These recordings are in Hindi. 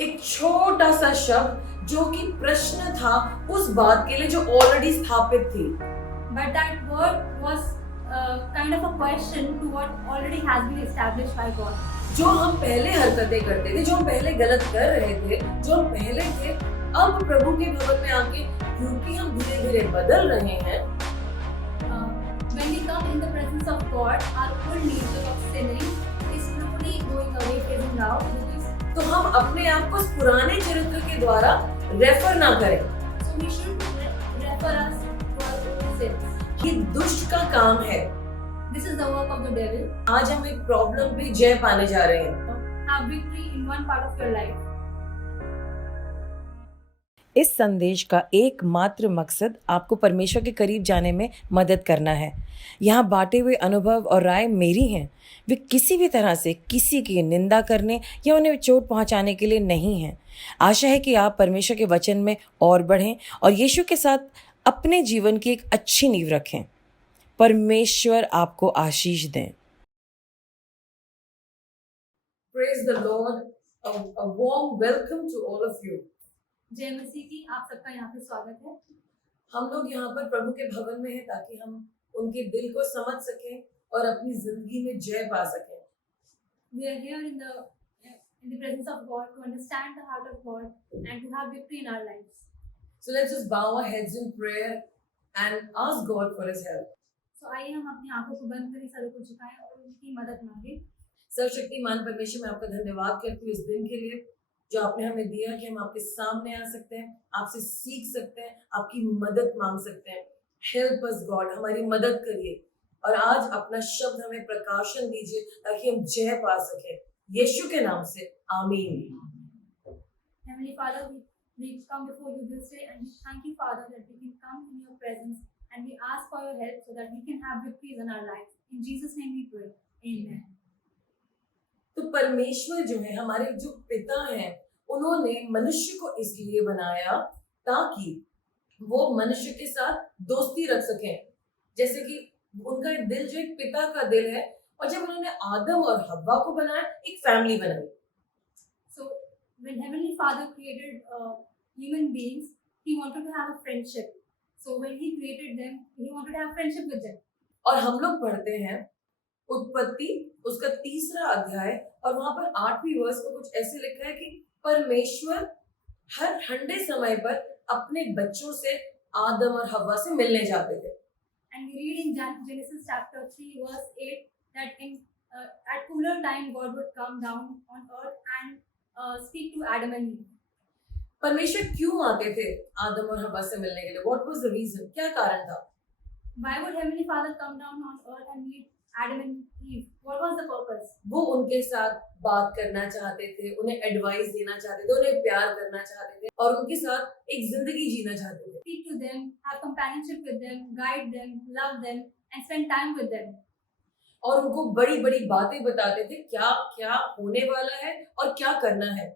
एक छोटा सा शब्द जो कि प्रश्न था उस बात के लिए जो ऑलरेडी स्थापित थी। But that word was kind of a question to what already has been established by God. जो हम पहले हरकतें करते थे, जो हम पहले गलत कर रहे थे, जो हम पहले थे, अब प्रभु के भवन में आके क्योंकि हम धीरे धीरे बदल रहे हैं, When we come in the presence of God, our old nature of sinning is slowly going away, fading out. तो हम अपने आप को उस पुराने चरित्र के द्वारा रेफर ना करें। So we should refer us to our old sins. ये दुष्ट का काम है। This is the work of the devil. आज हम एक प्रॉब्लम पे जय पाने जा रहे हैं। Have victory in one part of your life. इस संदेश का एकमात्र मकसद आपको परमेश्वर के करीब जाने में मदद करना है। यहाँ बांटे हुए अनुभव और राय मेरी हैं। वे किसी भी तरह से किसी की निंदा करने या उन्हें चोट पहुंचाने के लिए नहीं हैं। आशा है कि आप परमेश्वर के वचन में और बढ़ें और यीशु के साथ अपने जीवन की एक अच्छी नींव रखें। परमेश्वर आपको आशीष दें। Praise the Lord. A warm welcome to all of you. जय मसीह की आप सबका यहाँ पे स्वागत है। हम लोग यहाँ पर प्रभु के भवन में हैं ताकि हम उनके दिल को समझ सकें और अपनी जिंदगी में जय पा सकें। We are here in the presence of God to understand the heart of God and to have victory in our lives. So let's just bow our heads in prayer and ask God for His help. So आइए हम अपनी आंखों को बंद करें, सरों को झुकाएं और उनकी मदद मांगे। सर्वशक्तिमान परमेश्वर, मैं आपका धन्यवाद करती हूँ इस दिन के लिए जो आपने हमें दिया कि हम आपके सामने आ सकते हैं, आपसे सीख सकते हैं, आपकी मदद मांग सकते हैं। हेल्प अस गॉड, हमारी मदद करिए और आज अपना शब्द हमें प्रकाशन दीजिए ताकि हम जय पा सकें। यीशु के नाम से आमीन। Heavenly Father, we come before you this day and we thank you, Father, that we can come in your presence and we ask for your help so that we can have victories in our lives. In Jesus' name we pray. Amen. तो परमेश्वर जो है, हमारे जो पिता हैं, उन्होंने मनुष्य को इसलिए बनाया ताकि वो मनुष्य के साथ दोस्ती रख सकें। जैसे कि उनका दिल जो एक पिता का दिल है और जब उन्होंने आदम और हव्वा को बनाया, एक फैमिली बनाई। So when Heavenly Father created human beings, He wanted to have a friendship. So when He created them, He wanted to have friendship with them. और हम लोग पढ़ते हैं उत्पत्ति उसका 3रा अध्याय और वहां पर 8वीं वर्ष में कुछ ऐसे लिखा है कि परमेश्वर हर ठंडे समय पर अपने बच्चों से आदम और हव्वा से मिलने जाते थे। And we read in Genesis chapter 3 verse 8 that at cooler time God would come down on earth and speak to Adam and Eve. परमेश्वर क्यों आते थे आदम और हव्वा से मिलने के लिए? What was the reason? क्या कारण था? Why would Heavenly Father come down on earth and meet Adam and Eve? What was the purpose? वो उनके साथ बात करना चाहते थे, उन्हें एडवाइस देना चाहते थे, उन्हें प्यार करना चाहते थे और उनके साथ एक जिंदगी जीना चाहते थे। Speak to them, have companionship with them, guide them, love them and spend time with them. और उनको बड़ी बड़ी बातें बताते थे, क्या क्या होने वाला है और क्या करना है।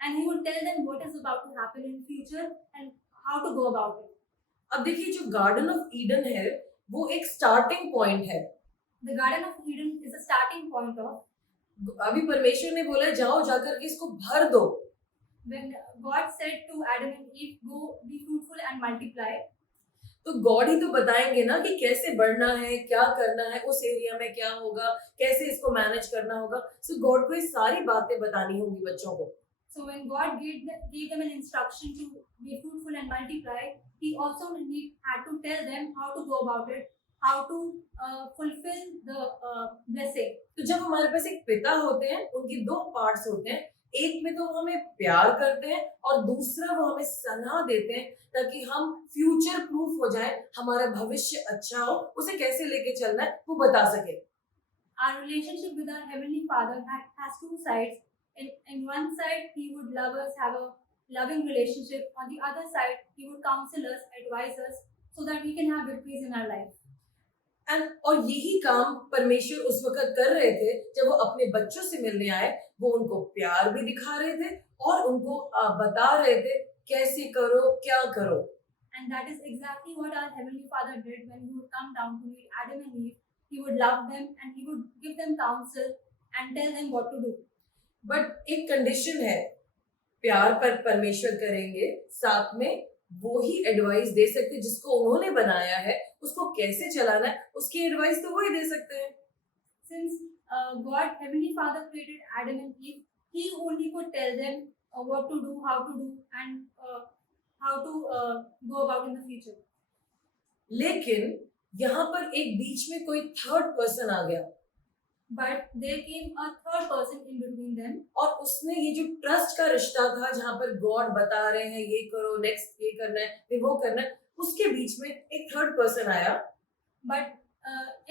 And He would tell them what is about to happen in future and how to go about it. अब देखिए, जो गार्डन ऑफ ईडन है वो एक स्टार्टिंग पॉइंट है। The Garden of Eden is a starting point of. अभी परमेश्वर ने बोला जाओ जाकर के इसको भर दो। When God said to Adam and Eve, go be fruitful and multiply. तो गॉड ही तो बताएंगे ना कि कैसे बढ़ना है, क्या करना है, उस एरिया में क्या होगा, कैसे इसको मैनेज करना होगा। सो गॉड को ये सारी बातें बतानी होंगी बच्चों को। So when God gave them an instruction to be fruitful and multiply, He also had to tell them how to go about it, how to fulfill the blessing. तो जब हमारे पास एक पिता होते हैं, उनके 2 पार्ट्स होते हैं। एक में तो वो हमें प्यार करते हैं और दूसरा वो हमें सलाह देते हैं ताकि हम फ्यूचर प्रूफ हो जाएं, हमारा भविष्य अच्छा हो, उसे कैसे लेके चलना है वो बता सके। Our relationship with our Heavenly Father has 2 sides. In one side, He would love us, have a loving relationship. On the other side, He would counsel us, advise us, so that we can have victories in our life. और यही काम परमेश्वर उस वक्त कर रहे थे जब वो अपने बच्चों से मिलने आए। वो उनको प्यार भी दिखा रहे थे और उनको बता रहे थे कैसे करो, क्या करो। And that is exactly what our Heavenly Father did when He would come down to meet Adam and Eve. He would love them and He would give them counsel and tell them what to do. But एक कंडीशन है, प्यार पर परमेश्वर करेंगे, साथ में वो ही एडवाइस दे सकते हैं जिसको उन्होंने बनाया है, उसको कैसे चलाना है, उसकी एडवाइस तो वो ही दे सकते हैं। Since God, Heavenly Father, created Adam and Eve, He only could tell them what to do, how to do, and how to go about in the future. लेकिन यहाँ पर एक बीच में कोई थर्ड पर्सन आ गया But there came a third person in between them, और उसने ये जो ट्रस्ट का रिश्ता था जहाँ पर गॉड बता रहे हैं ये करो, नेक्स्ट ये करना है, फिर वो करना है, उसके बीच में एक थर्ड पर्सन आया। but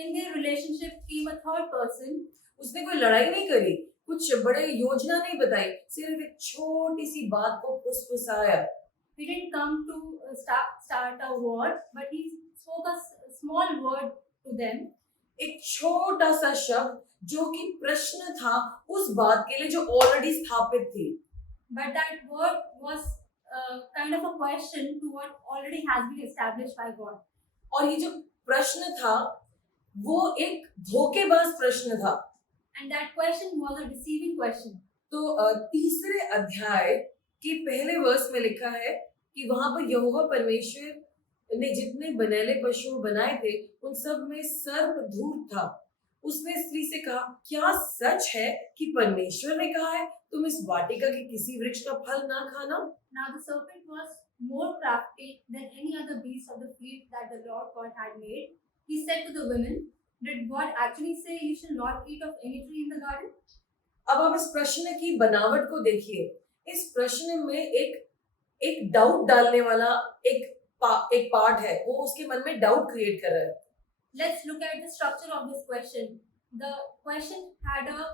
in their relationship came a third person. उसने कोई लड़ाई नहीं करी, कुछ बड़े योजना नहीं बताई, सिर्फ एक छोटी सी बात को फुसफुसाया। He didn't come to start a war, but he spoke a small word to them. एक छोटा सा शब्द जो कि प्रश्न था उस बात के लिए जो ऑलरेडी स्थापित थी। But that word was kind of a question to what already has been established by God. और ये जो प्रश्न था वो एक धोखेबाज प्रश्न था। And that question was a deceiving question. तो तीसरे अध्याय के पहले वर्ष में लिखा है कि वहां पर यहोवा परमेश्वर ने जितने बनेले पशु बनाए थे उन सब में सर्प धूर्त था। उसने स्त्री से कहा, क्या सच है कि परमेश्वर ने कहा है तुम इस वाटिका के किसी वृक्ष का फल ना खाना? Now the serpent was more crafty than any other beast of the field that the Lord God had made. He said to the women, did God actually say you shall not eat of any tree in the garden? अब आप इस प्रश्न की बनावट को देखिए। इस प्रश्न में एक डाउट डालने वाला एक पार्ट है, वो उसके मन में डाउट क्रिएट कर रहा है। Let's look at the structure of this question. The question had a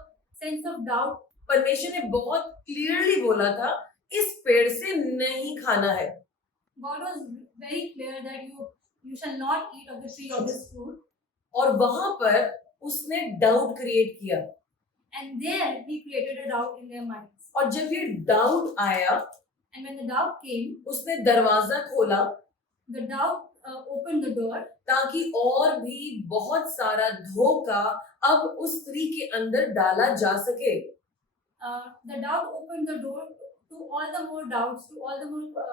sense of doubt. परमेश्वर ने बहुत क्लियरली बोला था इस पेड़ से नहीं खाना है। God was very clear that you shall not eat of the tree of this fruit. और वहां पर उसने डाउट क्रिएट किया। And there he created a doubt in their minds. और जब ये डाउट आया, And when the doubt came, उसने दरवाजा खोला the doubt opened the door, ताकि और भी बहुत सारा धोखा अब उस स्त्री के अंदर डाला जा सके। the doubt opened the door to all the more doubts, to all the more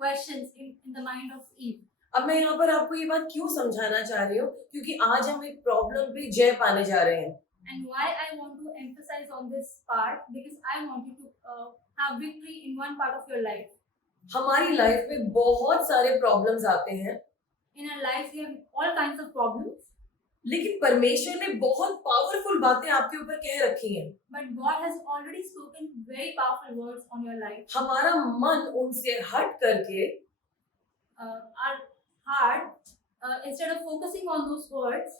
questions in the mind of Eve. अब मैं यहाँ पर आपको ये बात क्यों समझाना चाह रही हूँ, क्योंकि आज हम एक प्रॉब्लम पे जय पाने जा रहे हैं। And why I want to emphasize on this part, because I want you to have victory in one part of your life. हमारी लाइफ में बहुत सारे प्रॉब्लम्स आते हैं, In our lives, we have all kinds of problems, लेकिन परमेश्वर ने बहुत पावरफुल बातें आपके ऊपर कह रखी हैं। but God has already spoken very powerful words on your life. हमारा मन उनसे हट करके Our heart, instead of focusing on those words,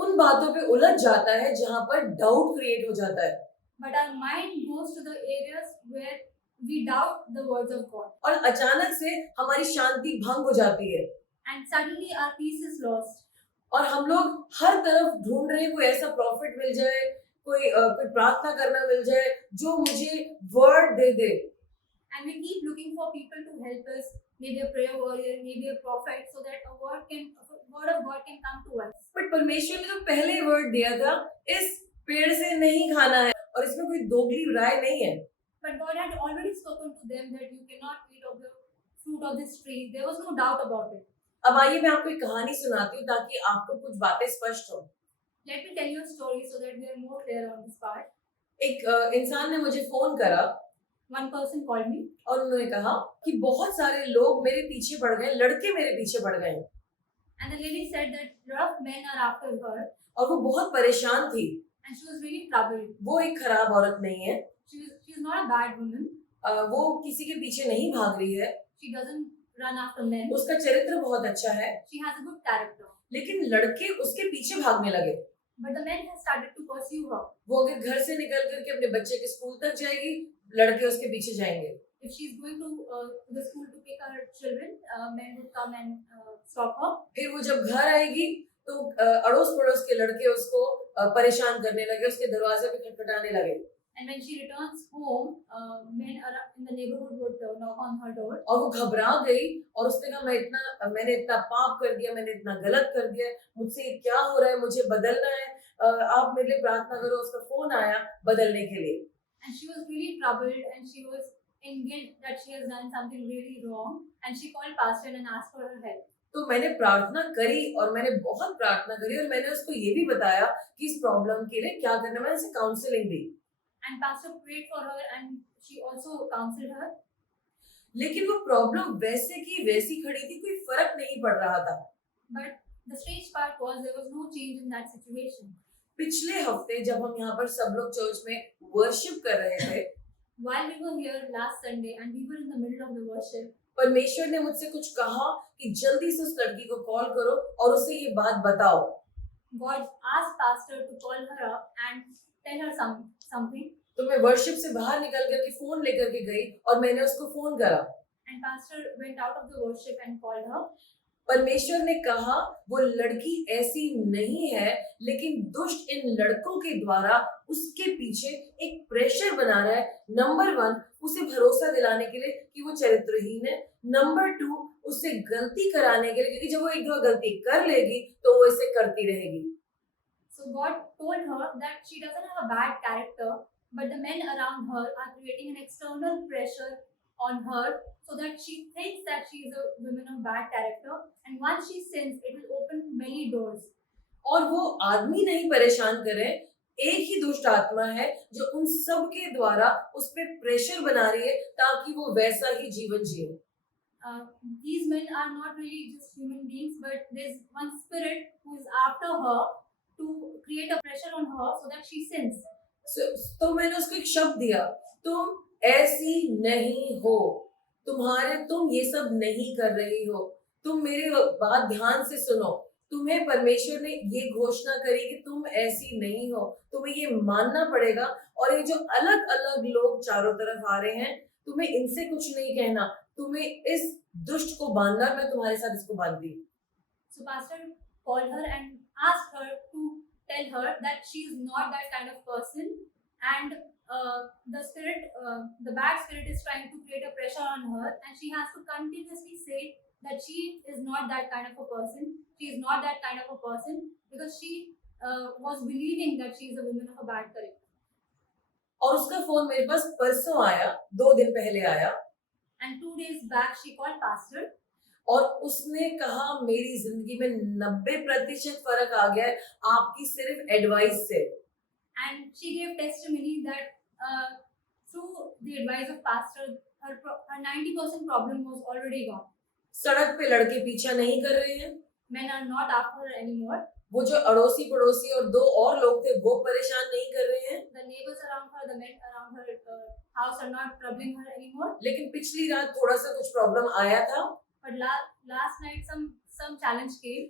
उन बातों पे उलझ जाता है जहां पर डाउट क्रिएट हो जाता है, but our mind goes to the areas where we doubt the words of God. और अचानक से हमारी शांति भंग हो जाती है And suddenly our peace is lost. और हम लोग हर तरफ ढूंढ रहे हैं कोई ऐसा प्रॉफिट मिल जाए, कोई प्रार्थना करना मिल जाए जो मुझे word they they. And we keep looking for people to help us, maybe a prayer warrior, maybe a prophet, so that a word of God can come to us. But परमेश्वर ने जो पहले वर्ड दिया था इस पेड़ से नहीं खाना है, और इसमें कोई दोगली राय नहीं है। But God had already spoken to them that you cannot eat of the fruit of this tree. There was no doubt about it. अब आइए मैं आपको एक कहानी सुनाती हूँ ताकि आपको कुछ बातें स्पष्ट हो। Let me tell you a story so that we are more clear on this part. एक इंसान ने मुझे फोन करा One person called me और उन्होंने कहा कि बहुत सारे लोग मेरे पीछे पड़ गए, लड़के मेरे पीछे पड़ गए, and the lady said that a lot of men are after her और वो बहुत परेशान थी। and she was really troubled. वो एक खराब औरत नहीं है, She's not a bad woman. वो किसी के पीछे नहीं भाग रही है, She doesn't run after men. उसका चरित्र बहुत अच्छा है, She has a good character. लेकिन लड़के उसके पीछे भागने लगे। But the men have started to pursue her. वो अगर घर से निकल करके अपने बच्चे के स्कूल तक जाएगी, लड़के उसके पीछे जाएंगे। If she's going to the school to pick her children, men would come and stop her. फिर वो जब घर आएगी तो अड़ोस पड़ोस के लड़के उसको परेशान करने लगे, उसके दरवाजे पे खटखटाने लगे। And when she returns home, men around in the neighborhood would knock on her door. और वो घबरा गई और उसने कहा मैंने इतना पाप कर दिया, मैंने इतना गलत कर दिया, मुझसे क्या हो रहा है, मुझे बदलना है, आप मेरे लिए प्रार्थना करो। उसका फोन आया बदलने के लिए। and she was really troubled and she was in guilt that she has done something really wrong, and she called pastor and asked for her help. तो मैंने प्रार्थना करी और मैंने बहुत प्रार्थना करी और मैंने उसको ये भी बताया कि इस प्रॉब्लम के लिए क्या करना है, मैंने उसे counselling the. And pastor prayed for her and she also counseled her. लेकिन वो प्रॉब्लम वैसे की वैसी खड़ी थी, कोई फर्क नहीं पड़ रहा था। But the strange part was there was no change in that situation. पिछले हफ्ते जब हम यहाँ पर सब लोग चर्च में वर्शिप कर रहे थे, While we were here last Sunday and we were in the middle of the worship, परमेश्वर ने मुझसे कुछ कहा कि जल्दी से उस लड़की को कॉल करो और उसे ये बात बताओ। God asked pastor to call her up and tell her something. तो मैं वर्शिप से बाहर निकल करके फोन लेकर के गई और मैंने उसको फोन करा। And pastor went out of the worship and called her. परमेश्वर ने कहा वो लड़की ऐसी नहीं है, लेकिन दुष्ट इन लड़कों के द्वारा उसके पीछे एक प्रेशर बना रहा है। नंबर 1, उसे भरोसा दिलाने के लिए कि वो चरित्रहीन है। नंबर 2, उसे गलती कराने के लिए, क्योंकि जब वो एक दो गलती कर लेगी तो वो इसे करती रहेगी। So God told her that she doesn't have a bad character, but the men around her are creating an external pressure on her so that she thinks that she is a woman of bad character, and once she sins it will open many doors. और वो आदमी नहीं परेशान करे, एक ही दुष्ट आत्मा है जो उन सब के द्वारा उस पे प्रेशर बना रही है ताकि वो वैसा ही जीवन जिए। These men are not really just human beings, but there's one spirit who is after her to create a pressure on her so that she sins. तो मैंने उसको एक शब्द दिया, तुम ऐसी नहीं हो, तुम ये सब नहीं कर रही हो, तुम मेरी बात ध्यान से सुनो। तुम्हें परमेश्वर ने ये घोषणा करी कि तुम ऐसी नहीं हो, तुम्हें ये मानना पड़ेगा। और ये जो अलग अलग लोग चारों तरफ आ रहे हैं, तुम्हें इनसे कुछ नहीं कहना, तुम्हें इस दुष्ट को बांधना, मैं तुम्हारे साथ इसको बांधती। So pastor called her and asked her to tell her that she is not that kind of person, and the bad spirit is trying to create a pressure on her, and she has to continuously say that she is not that kind of a person. She is not that kind of a person because she was believing that she is a woman of a bad character. और उसका फोन मेरे पास परसों आया, 2 दिन पहले आया। And 2 days back she called pastor. और उसने कहा मेरी जिंदगी में 90% फर्क आ गया है आपकी सिर्फ एडवाइस से। And she gave testimony that through the advice of pastor, her 90% problem was already gone. सड़क पे लड़के पीछा नहीं कर रहे हैं, Men are not after her anymore. वो जो अड़ोसी पड़ोसी और 2 और लोग थे वो परेशान नहीं कर रहे हैं। The neighbors around her, the men around her house are not troubling her anymore. लेकिन पिछली रात थोड़ा सा कुछ प्रॉब्लम आया था। But last night some challenge came.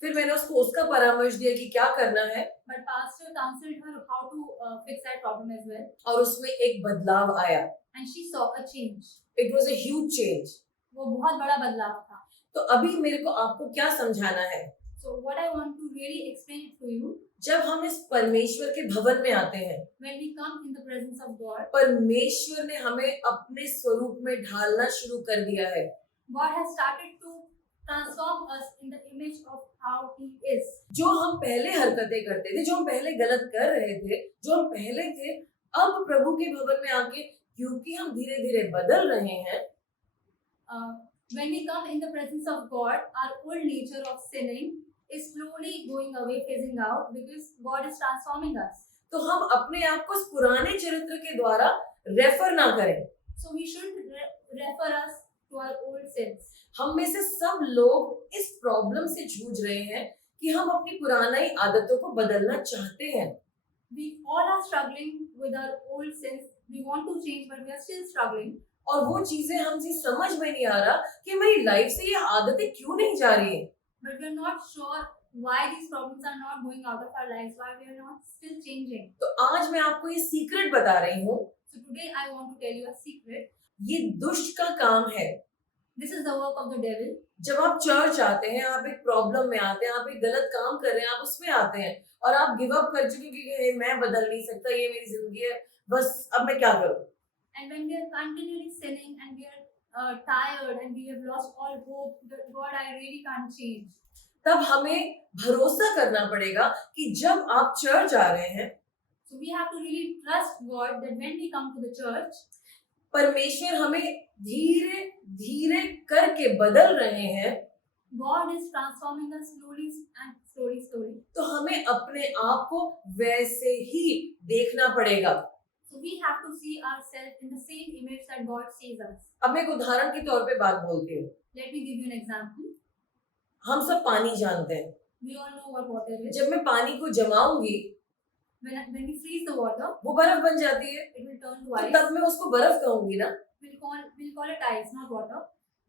फिर मैंने उसको उसका परामर्श दिया कि क्या करना है। But pastor counseled her how to fix that problem as well. और उसमें एक बदलाव आया। And she saw a change. It was a huge change. वो बहुत बड़ा बदलाव था। तो अभी मेरे को आपको क्या समझाना है? So what I want to really explain it to you. जब हम इस परमेश्वर के भवन में आते हैं, When we come in the presence of God, परमेश्वर ने हमें अपने स्वरूप में ढालना शुरू कर दिया है। God has started to transform us in the image of how He is. जो हम पहले हरकतें करते थे, जो हम पहले गलत कर रहे थे, जो हम पहले थे, अब प्रभु के भवन में आके क्योंकि हम धीरे धीरे बदल रहे हैं, when we come in the presence of God, our old nature of sinning is slowly going away, phasing out, because God is transforming us. तो हम अपने आप को उस पुराने चरित्र के द्वारा रेफर ना करें। So we shouldn't refer us to our old sins. हम में से सब लोग इस प्रॉब्लम से जूझ रहे हैं कि हम अपनी पुरानी आदतों को बदलना चाहते हैं। We all are struggling with our old sins. We want to change, but we are still struggling. और वो चीजें हमसे समझ में नहीं आ रहा कि हमारी लाइफ से ये आदतें क्यों नहीं जा रही हैं। But we are not sure why these problems are not going out of our lives, why we are not still changing. तो आज मैं आपको ये सीक्रेट बता रही हूँ। So today I want to tell you a secret. ये दुष्ट का काम है। This is the work of the devil. जब आप चर्च आते हैं, आप एक प्रॉब्लम में आते हैं, आप एक गलत काम कर रहे हैं, आप उसमें आते हैं और आप गिव अप कर चुके कि मैं बदल नहीं सकता, ये मेरी जिंदगी है, बस अब मैं क्या करूँ। And when we are continually sinning and we are tired and we have lost all hope that God, I really can't change. तब हमें भरोसा करना पड़ेगा कि जब आप चर्च आ रहे हैं, So we have to really trust God that when we come to the church, परमेश्वर हमें धीरे धीरे करके बदल रहे हैं, God is transforming us slowly and slowly. तो हमें अपने आप को वैसे ही देखना पड़ेगा। So we have to see ourselves in the same image that God sees us. अब मैं एक उदाहरण के तौर पे बात बोलती हूँ। Let me give you an example. हम सब पानी जानते हैं। We all know what water is. जब मैं पानी को जमाऊंगी, When we freeze the water, वो बर्फ बन जाती है, it will turn to तो ice. तब मैं उसको बर्फ कहूंगी ना। We'll call it ice, not water.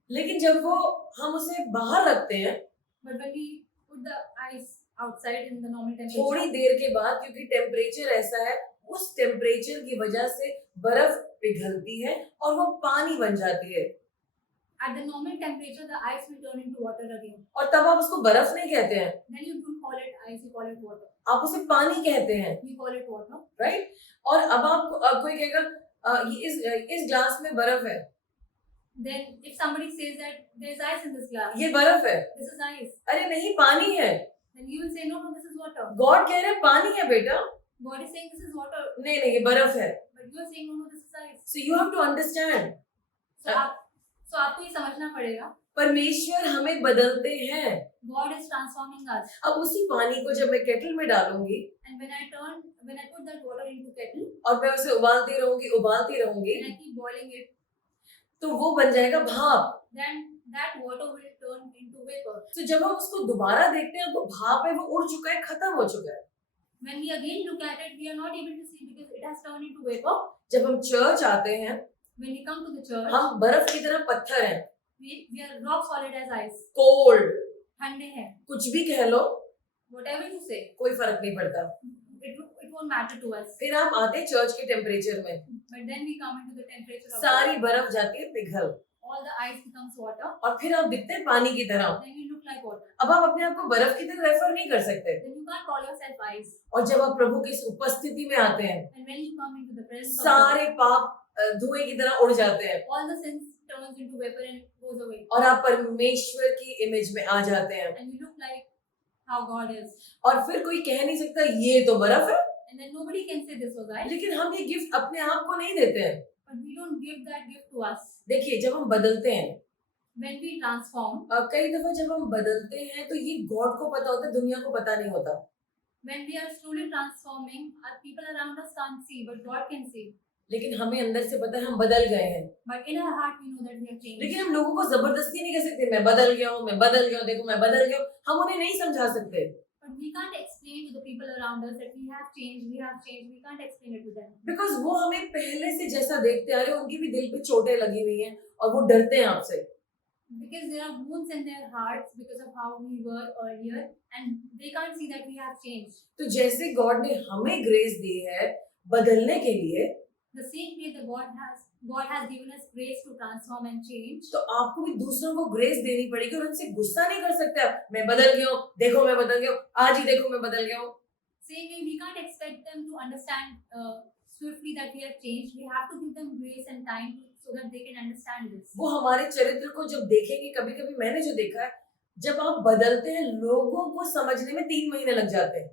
लेकिन जब वो हम उसे बाहर रखते हैं, But when we put the ice outside in the normal थोड़ी temperature, देर के बाद, क्योंकि टेम्परेचर ऐसा है, उस टेम्परेचर की वजह से बर्फ पिघलती है और वो पानी बन जाती है, at the normal temperature, the ice will turn into water again. और तब आप उसको बर्फ नहीं कहते हैं, Then you don't call it ice, you call it water. आप उसे पानी कहते हैं, We call it water. Right? और अब आप कोई कहेगा इस ग्लास में बर्फ है, Then if somebody says that there's ice in this glass, ये बर्फ है, this is ice, अरे नहीं पानी है। then you will say no, this is water. God कह रहे हैं पानी है बेटा, God is saying this is water, नहीं नहीं ये बर्फ है। but you are saying no, this is ice. So you have to understand, So आपको ये समझना पड़ेगा. परमेश्वर हमें बदलते हैं। God is transforming us. अब उसी पानी को जब मैं केटल में डालूंगी And when I put that water into kettle, और मैं उसे उबालती रहूंगी, and I keep boiling it, तो वो बन जाएगा भाप। then that water will turn into vapor. तो जब हम उसको दोबारा देखते हैं, वो भाप है, वो उड़ चुका है, खत्म हो चुका है। When we again look at it, we are not able to see because it has turned into vapor. जब हम चर्च आते हैं, When we come to the church, हम बर्फ की तरह पत्थर हैं, we are rock solid as ice. Cold, ठंडे हैं. कुछ भी कह लो, Whatever you say, कोई फर्क नहीं पड़ता। it won't matter to us. फिर आप आते हैं चर्च के टेम्परेचर में, But then we come into the temperature of सारी water. बर्फ जाती है पिघल, All the ice becomes water. और फिर आप दिखते हैं पानी की तरह। Then you look like water. अब आप अपने आप को बर्फ की तरह रेफर नहीं कर सकते। Then you can't call yourself ice. और जब आप प्रभु की इस उपस्थिति में आते हैं, And when you come into the presence of God, सारे पाप धुएं की तरह उड़ जाते हैं, all the sins turns into vapor and goes away. और आप परमेश्वर की इमेज में आ जाते हैं। And you look like how God is. और फिर कोई कह नहीं सकता ये तो बर्फ है, And then nobody can say this was ice. लेकिन हम ये गिफ्ट अपने आप को नहीं देते हैं। But we don't give that gift to us. देखिए, जब हम बदलते हैं, When we transform, कई दफा जब हम बदलते हैं तो ये गॉड को पता होता है, दुनिया को पता नहीं होता। when we are slowly transforming, our people around us can't see, but God can see. लेकिन हमें अंदर से पता है हम बदल गए हैं। But in our heart, we know that we have changed. लेकिन हम लोगों को जबरदस्ती नहीं कह सकते मैं बदल गया हूँ, देखो मैं बदल गया हूँ। हम उन्हें नहीं समझा सकते। But we can't explain to the people around us that we have changed. We can't explain it to them. Because वो हमें पहले से जैसा देखते आ रहे हैं, उनकी भी दिल पे चोटें लगी हुई हैं और वो डरते हैं आपसे। Because there are wounds in their hearts because of how we were earlier, and they can't see that we have changed. तो जैसे गॉड ने हमें ग्रेस दी है बदलने के लिए, The same way that God has given us grace to transform and change. तो आपको भी दूसरों को ग्रेस देनी पड़ेगी और उनसे गुस्सा नहीं कर सकते आप, मैं बदल गया हूँ, देखो मैं बदल गया हूँ, आज ही देखो मैं बदल गया हूँ। Same way, we can't expect them to understand swiftly that we have changed. We have to give them grace and time so that they can understand this. वो हमारे चरित्र को जब देखेंगे, कभी कभी मैंने जो देखा है, जब आप बदलते हैं लोगों को समझने में 3 महीने लग जाते हैं।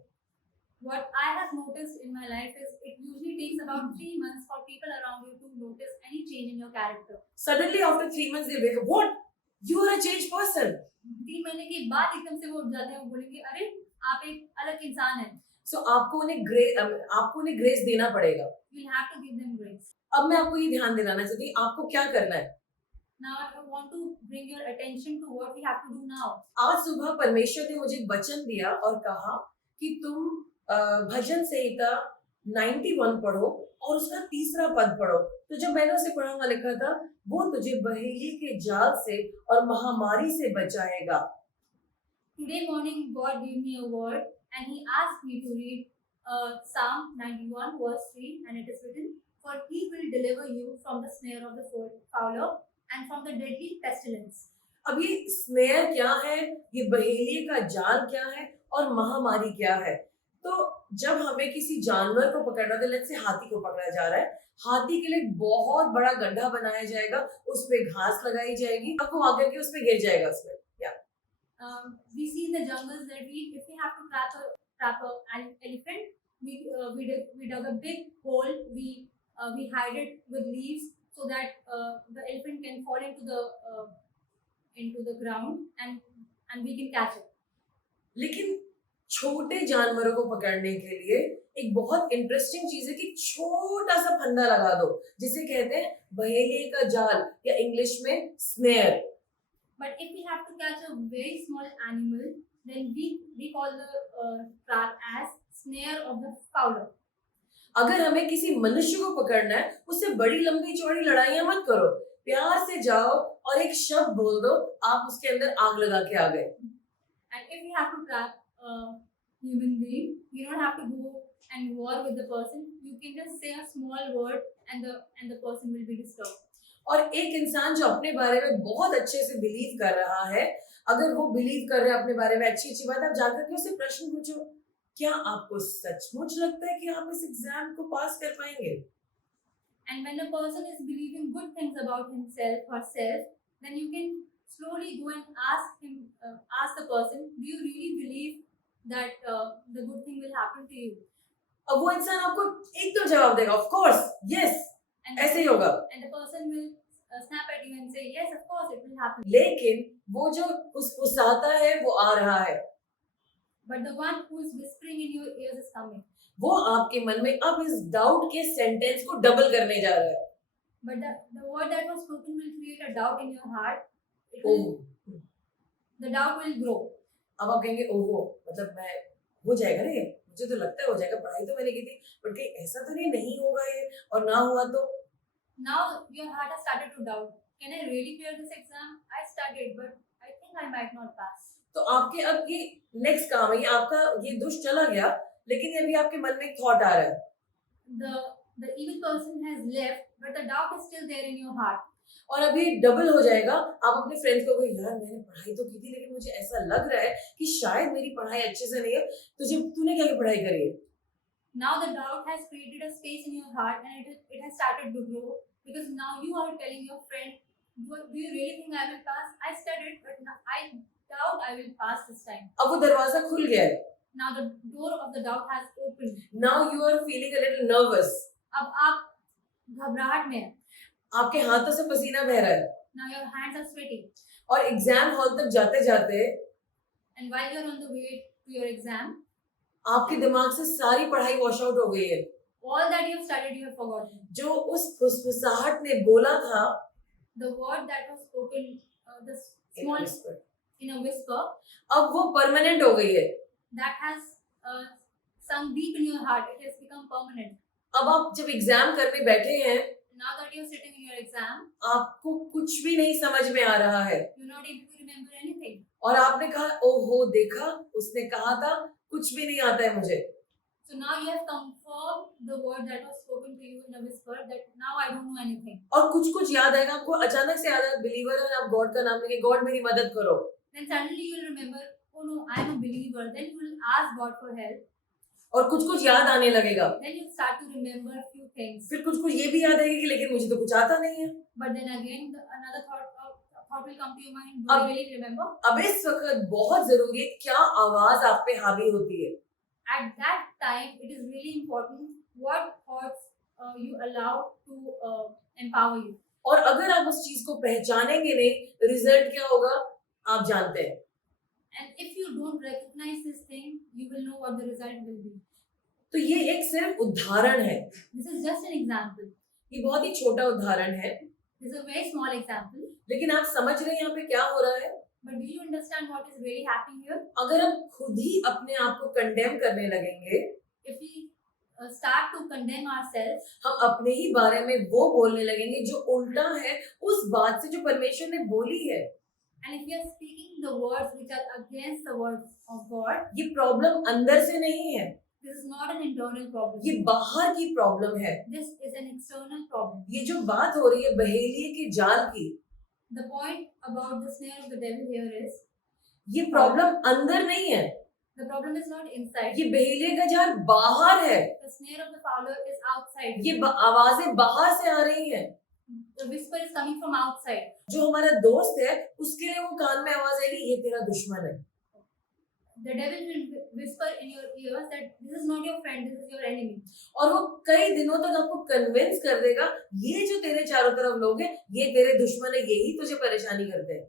What I have noticed in my life is it usually takes about 3 months for people around you to notice any change in your character. Suddenly after 3 months they wake up, what? You are a changed person. 3 महीने के बाद एकदम से वो उठ जाते हैं, वो बोलेंगे अरे आप एक अलग इंसान हैं. So आपको उन्हें ग्रेस देना पड़ेगा। You'll have to give them grace. अब मैं आपको ये ध्यान दिलाना चाहती हूँ, आपको क्या करना है। Now I want to bring your attention to what we have to do now. आज सुबह परमेश्वर ने मुझे एक वचन दिया और कहा कि तुम भजन संहिता 91 पढ़ो और उसका 3रा पद पढ़ो। तो जब मैंने उसे पढ़ा लिखा था, वो तुझे बहेली के जाल से और महामारी से बचाएगा। Today morning God gave me a word and he asked me to read Psalm 91 verse 3, and it is written, for he will deliver you from the snare of the fowler and from the deadly pestilence. अब ये स्नेयर क्या है, ये बहेलिये का जाल क्या है और महामारी क्या है। तो जब हमें किसी जानवर को पकड़ना है, लेट्स से हाथी को पकड़ा जा रहा है, हाथी के लिए बहुत बड़ा गड्ढा बनाया जाएगा, उस पे घास लगाई जाएगी, अब वो आकर के उस पे गिर जाएगा उसमें। We see in the jungles that if we have to trap an elephant, we dug a big hole. We hide it with leaves so that the elephant can fall into the ground and we can catch it. लेकिन छोटे जानवरों को पकड़ने के लिए एक बहुत इंटरेस्टिंग चीज है कि छोटा सा फंदा लगा दो, जिसे कहते हैं बहेलिए का जाल या इंग्लिश में snare. But if we have to catch a very small animal, then we call the trap as snare of the fowler. अगर हमें किसी मनुष्य को पकड़ना है, उससे बड़ी लंबी चौड़ी लड़ाइयां मत करो, प्यार से जाओ और एक शब्द बोल दो, आप उसके अंदर आग लगा के आ गए। And if we have to trap a human being, you don't have to go and war with the person. You can just say a small word and the person will be disturbed. और एक इंसान जो अपने बारे में बहुत अच्छे से बिलीव कर रहा है, अगर वो बिलीव कर रहा है अपने बारे में अच्छी अच्छी बात, आप जाकर के उससे प्रश्न पूछो, क्या आपको सचमुच लगता है कि आप इस एग्जाम को पास कर पाएंगे? And when a person is believing good things about himself or herself, then you can slowly go and ask the person, do you really believe that the good thing will happen to you? अब वो इंसान आपको एकदम जवाब देगा, ऑफ कोर्स, यस, And ऐसे ही होगा। And the person will snap at you and say, yes, of course, it will happen. लेकिन वो जो फुसफुसाता है वो आ रहा है, But the one who is whispering in your ears is coming. वो आपके मन में अब इस डाउट के सेंटेंस को डबल करने जा रहा है। But the word that was spoken will create a doubt in your heart. The doubt will grow. अब आप कहेंगे, ओहो, मतलब मैं हो जाएगा ना ये, मुझे तो लगता है हो जाएगा, पढ़ाई तो मैंने की थी, पर कहीं ऐसा तो नहीं होगा ये, और ना हुआ तो? Now your heart has started to doubt. Can I really clear this exam? I studied, but I think I might not pass. तो आपके अब ये नेक्स्ट काम है, ये आपका ये दुष्ट चला गया, लेकिन अभी आपके मन में एक थॉट आ रहा है, The evil person has left, but the doubt is still there in your heart. और अभी डबल हो जाएगा। आप अपने फ्रेंड्स को कहोगे, यार मैंने पढ़ाई तो की थी, लेकिन मुझे ऐसा लग रहा है कि शायद मेरी पढ़ाई अच्छे से नहीं है, तूने क्या पढ़ाई करी है? Now the doubt has created a space in your heart and it has started to grow, because now you are telling your friend, do you really think I will pass? I studied, but I doubt I will pass this time. अब वो दरवाजा खुल गया है। Now the door of the doubt has opened. Now you are feeling a little nervous. अब आप घबराहट में हैं. आपके हाथों से पसीना बह रहा है। Now your hands are sweating. और एग्जाम हॉल तक जाते जाते, and while you are on the way to your exam, आपके दिमाग से सारी पढ़ाई वॉश आउट हो गई है। all that you have studied you have forgotten. जो उस फुसफुसाहट ने बोला था, the word that was spoken, the small in a whisper, अब वो परमानेंट हो गई है। that has sunk deep in your heart. It has become permanent. अब आप जब एग्जाम करने बैठे हैं, Now that you are sitting in your exam, आपको कुछ भी नहीं समझ में आ रहा है, you're not able to remember anything. और आपने कहा, ओहो देखा, उसने कहा था कुछ भी नहीं आता है मुझे। So now you have confirmed the word that was spoken to you in a whisper, that now I don't know anything. और कुछ याद आएगा आपको, अचानक से याद आएगा, बिलीवर है, आप गॉड का नाम लेके, गॉड मेरी मदद करो। Then suddenly you will remember, oh no, I am a believer. Then you will ask God for help. और कुछ याद आने लगेगा। Then you start to remember a few things. फिर कुछ ये भी याद आएगा कि लेकिन मुझे तो कुछ आता नहीं है। But then again another thought will come to your mind. Do you really remember? अब इस वक्त बहुत जरूरी है क्या आवाज आप पे हावी होती है। At that time, it is really important what thoughts you allow to empower you. और अगर आप उस चीज को पहचानेंगे नहीं, रिजल्ट क्या होगा आप जानते हैं। And if you don't recognize this thing, you will know what the result will be. तो ये एक सिर्फ उदाहरण है। This is just an example. ये बहुत ही छोटा उदाहरण है। This is a very small example. लेकिन आप समझ रहे हैं यहाँ पे क्या हो रहा है? But do you understand what is really happening here? अगर हम खुद ही अपने आप को कंडेम करने लगेंगे, If we start to condemn ourselves, हम अपने ही बारे में वो बोलने लगेंगे जो उल्टा है उस बात से जो परमेश्वर ने बोली है। and if we are speaking the words which are against the words of God, ये प्रॉब्लम अंदर से नहीं है, this is not an internal problem. ये बाहर की प्रॉब्लम है। This is an external problem. ये जो बात हो रही है बहेलिए के जाल की, The point about the snare of the devil here is, ये प्रॉब्लम अंदर नहीं है, the problem is not inside. ये बहेलिए का जाल बाहर है। The snare of the fowler is outside. ये आवाजें बाहर से आ रही हैं। The whisper is coming from outside. जो हमारा दोस्त है उसके लिए वो कान में आवाज आएगी, ये तेरा दुश्मन है। the devil will whisper in your ears that this is not your friend, this is your enemy. और वो कई दिनों तक आपको कन्विंस कर देगा ये जो तेरे चारों तरफ लोग हैं ये तेरे दुश्मन है, यही तुझे परेशानी करते हैं।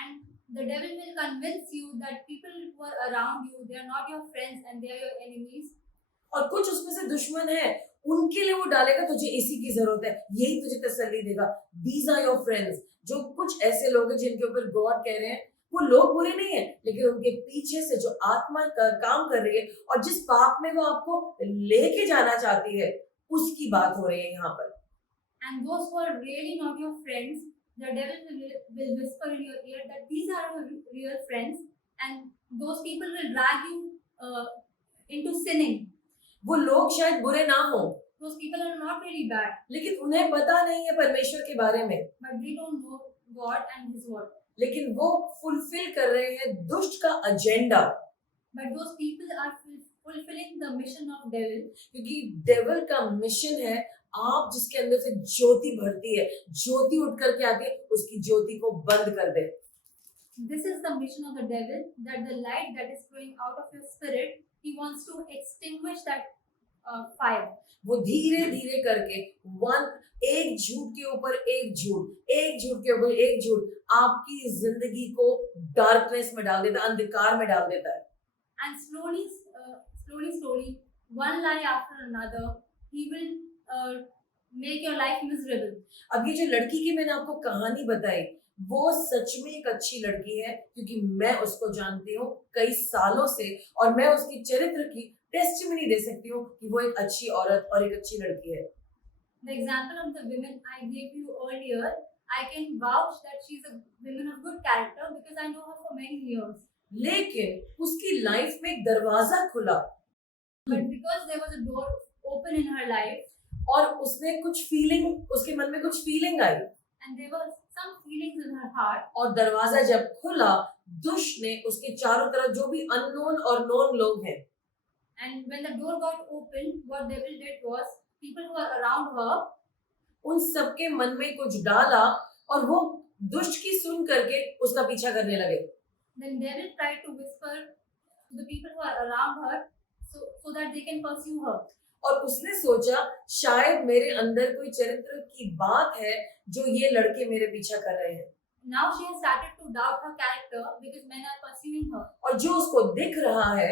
And the devil will convince you that people who are around you, they are not your friends and they are your enemies. और कुछ उसमें से दुश्मन है, उनके लिए वो डालेगा तुझे इसी की जरूरत है, यही तुझे तसल्ली देगा। These are your friends। जो कुछ ऐसे लोग हैं जिनके ऊपर गॉड कह रहे हैं वो लोग बुरे नहीं है, लेकिन उनके पीछे से जो आत्मा काम कर रही है और जिस पाप में वो आपको लेके जाना चाहती है उसकी बात हो रही है यहाँ पर। And those who are really not your friends, the devil will whisper in your ear that these are your real friends, and those people will drag you into sinning. वो लोग शायद बुरे ना हो, Those people are not really bad, लेकिन उन्हें पता नहीं है परमेश्वर के बारे में, but they don't know God and His word. लेकिन वो फुलफिल कर रहे हैं दुष्ट का agenda. But those people are fulfilling the mission of devil, क्योंकि डेविल का मिशन है आप जिसके अंदर से ज्योति भरती है, ज्योति उठ करके आती है, उसकी ज्योति को बंद कर दे। This is the mission of the devil, that the light that is flowing out of your spirit, he wants to extinguish that fire. वो धीरे धीरे करके एक झूठ के ऊपर एक झूठ, एक झूठ के ऊपर एक झूठ आपकी जिंदगी को डार्कनेस में डाल देता है, अंधकार में डाल देता है। And slowly, one lie after another, he will make your life miserable. अब ये जो लड़की की मैंने आपको कहानी बताई वो सच में एक अच्छी लड़की है, क्योंकि मैं उसको जानती हूँ कई सालों से और मैं उसकी चरित्र की टेस्टिमनी दे सकती हूँ कि वो एक अच्छी औरत और एक अच्छी लड़की है। The example of the women I gave you earlier, I can vouch that she's a woman of good character because I know her for many years. लेकिन उसकी लाइफ में एक दरवाजा खुला But because there was a door open in her life, और उसने कुछ फीलिंग, उसके मन में कुछ feeling I and there was some feelings in her heart, और दरवाजा जब खुला दुष्ट ने उसके चारों तरफ जो भी अननोन और नोन लोग हैं, and when the door got open, what devil did was people who are around her, उन सबके मन में कुछ डाला और वो दुष्ट की सुन करके उसका पीछा करने लगे। then devil tried to whisper to the people who are around her so that they can pursue her. और उसने सोचा शायद मेरे अंदर कोई चरित्र की बात है जो ये लड़के मेरे पीछा कर रहे हैं। Now she has started to doubt her character because men are pursuing her, और जो उसको दिख रहा है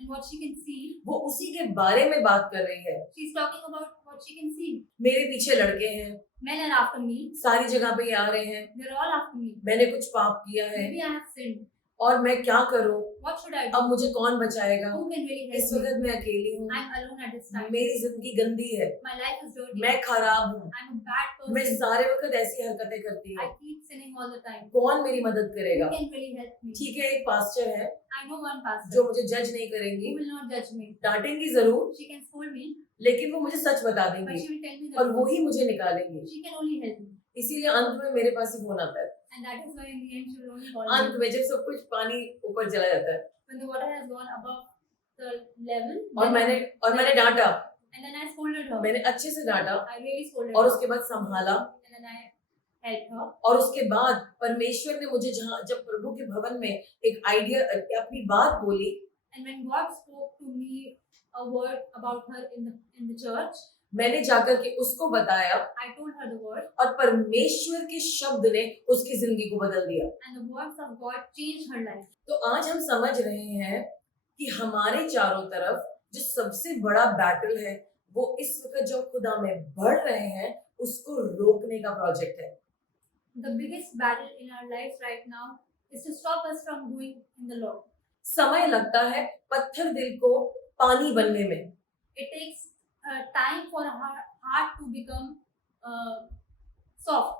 and what she can see, वो उसी के बारे में बात कर रही है। she's talking about what she can see. मेरे पीछे लड़के हैं, Men are after me, सारी जगह पे ये आ रहे हैं, they're all after me. मैंने कुछ पाप किया है Maybe I have sinned. और मैं क्या करूं, What should I do? अब मुझे कौन बचाएगा, Who can really इस help me? वक्त मैं अकेली हूँ, I'm alone at this time. मेरी जिंदगी गंदी है, My life is dirty. मैं खराब हूँ, I'm a bad मैं person. सारे वक्त ऐसी हरकतें करती I हूँ, keep sinning all the time. कौन मेरी मदद Who करेगा। can really help me? ठीक है, एक पास्टर है I know one pastor जो मुझे जज नहीं करेंगी, who will not judge me. डांटेंगी जरूर, She can scold me, लेकिन वो मुझे सच बता but देंगी she will tell me the और truth. वो ही मुझे निकालेंगी। She can only help me. इसीलिए अंत में मेरे पास ही फोन आता है, And that is why in the end she will only call me. अंत में जब सब कुछ पानी ऊपर चला जाता है। When the water has gone above the level, और then मैंने डांटा, and then I scolded her. मैंने अच्छे से डांटा I really scolded और her. उसके बाद संभाला And then I helped her. और उसके बाद परमेश्वर ने मुझे जब प्रभु के भवन में एक आइडिया अपनी बात बोली, And when God spoke to me a word about her in the church, मैंने जाकर के उसको बताया I told her the word, और परमेश्वर के शब्द ने उसकी जिंदगी को बदल दिया। and the words of God changed her life. तो आज हम समझ रहे हैं कि हमारे चारों तरफ जो सबसे बड़ा बैटल है वो इस वक्त जो खुदा में बढ़ रहे हैं उसको रोकने का प्रोजेक्ट है। The biggest battle in our lives right now is to stop us from going in the Lord. समय लगता है पत्थर दिल को पानी बनने में, It takes time for a heart to become soft.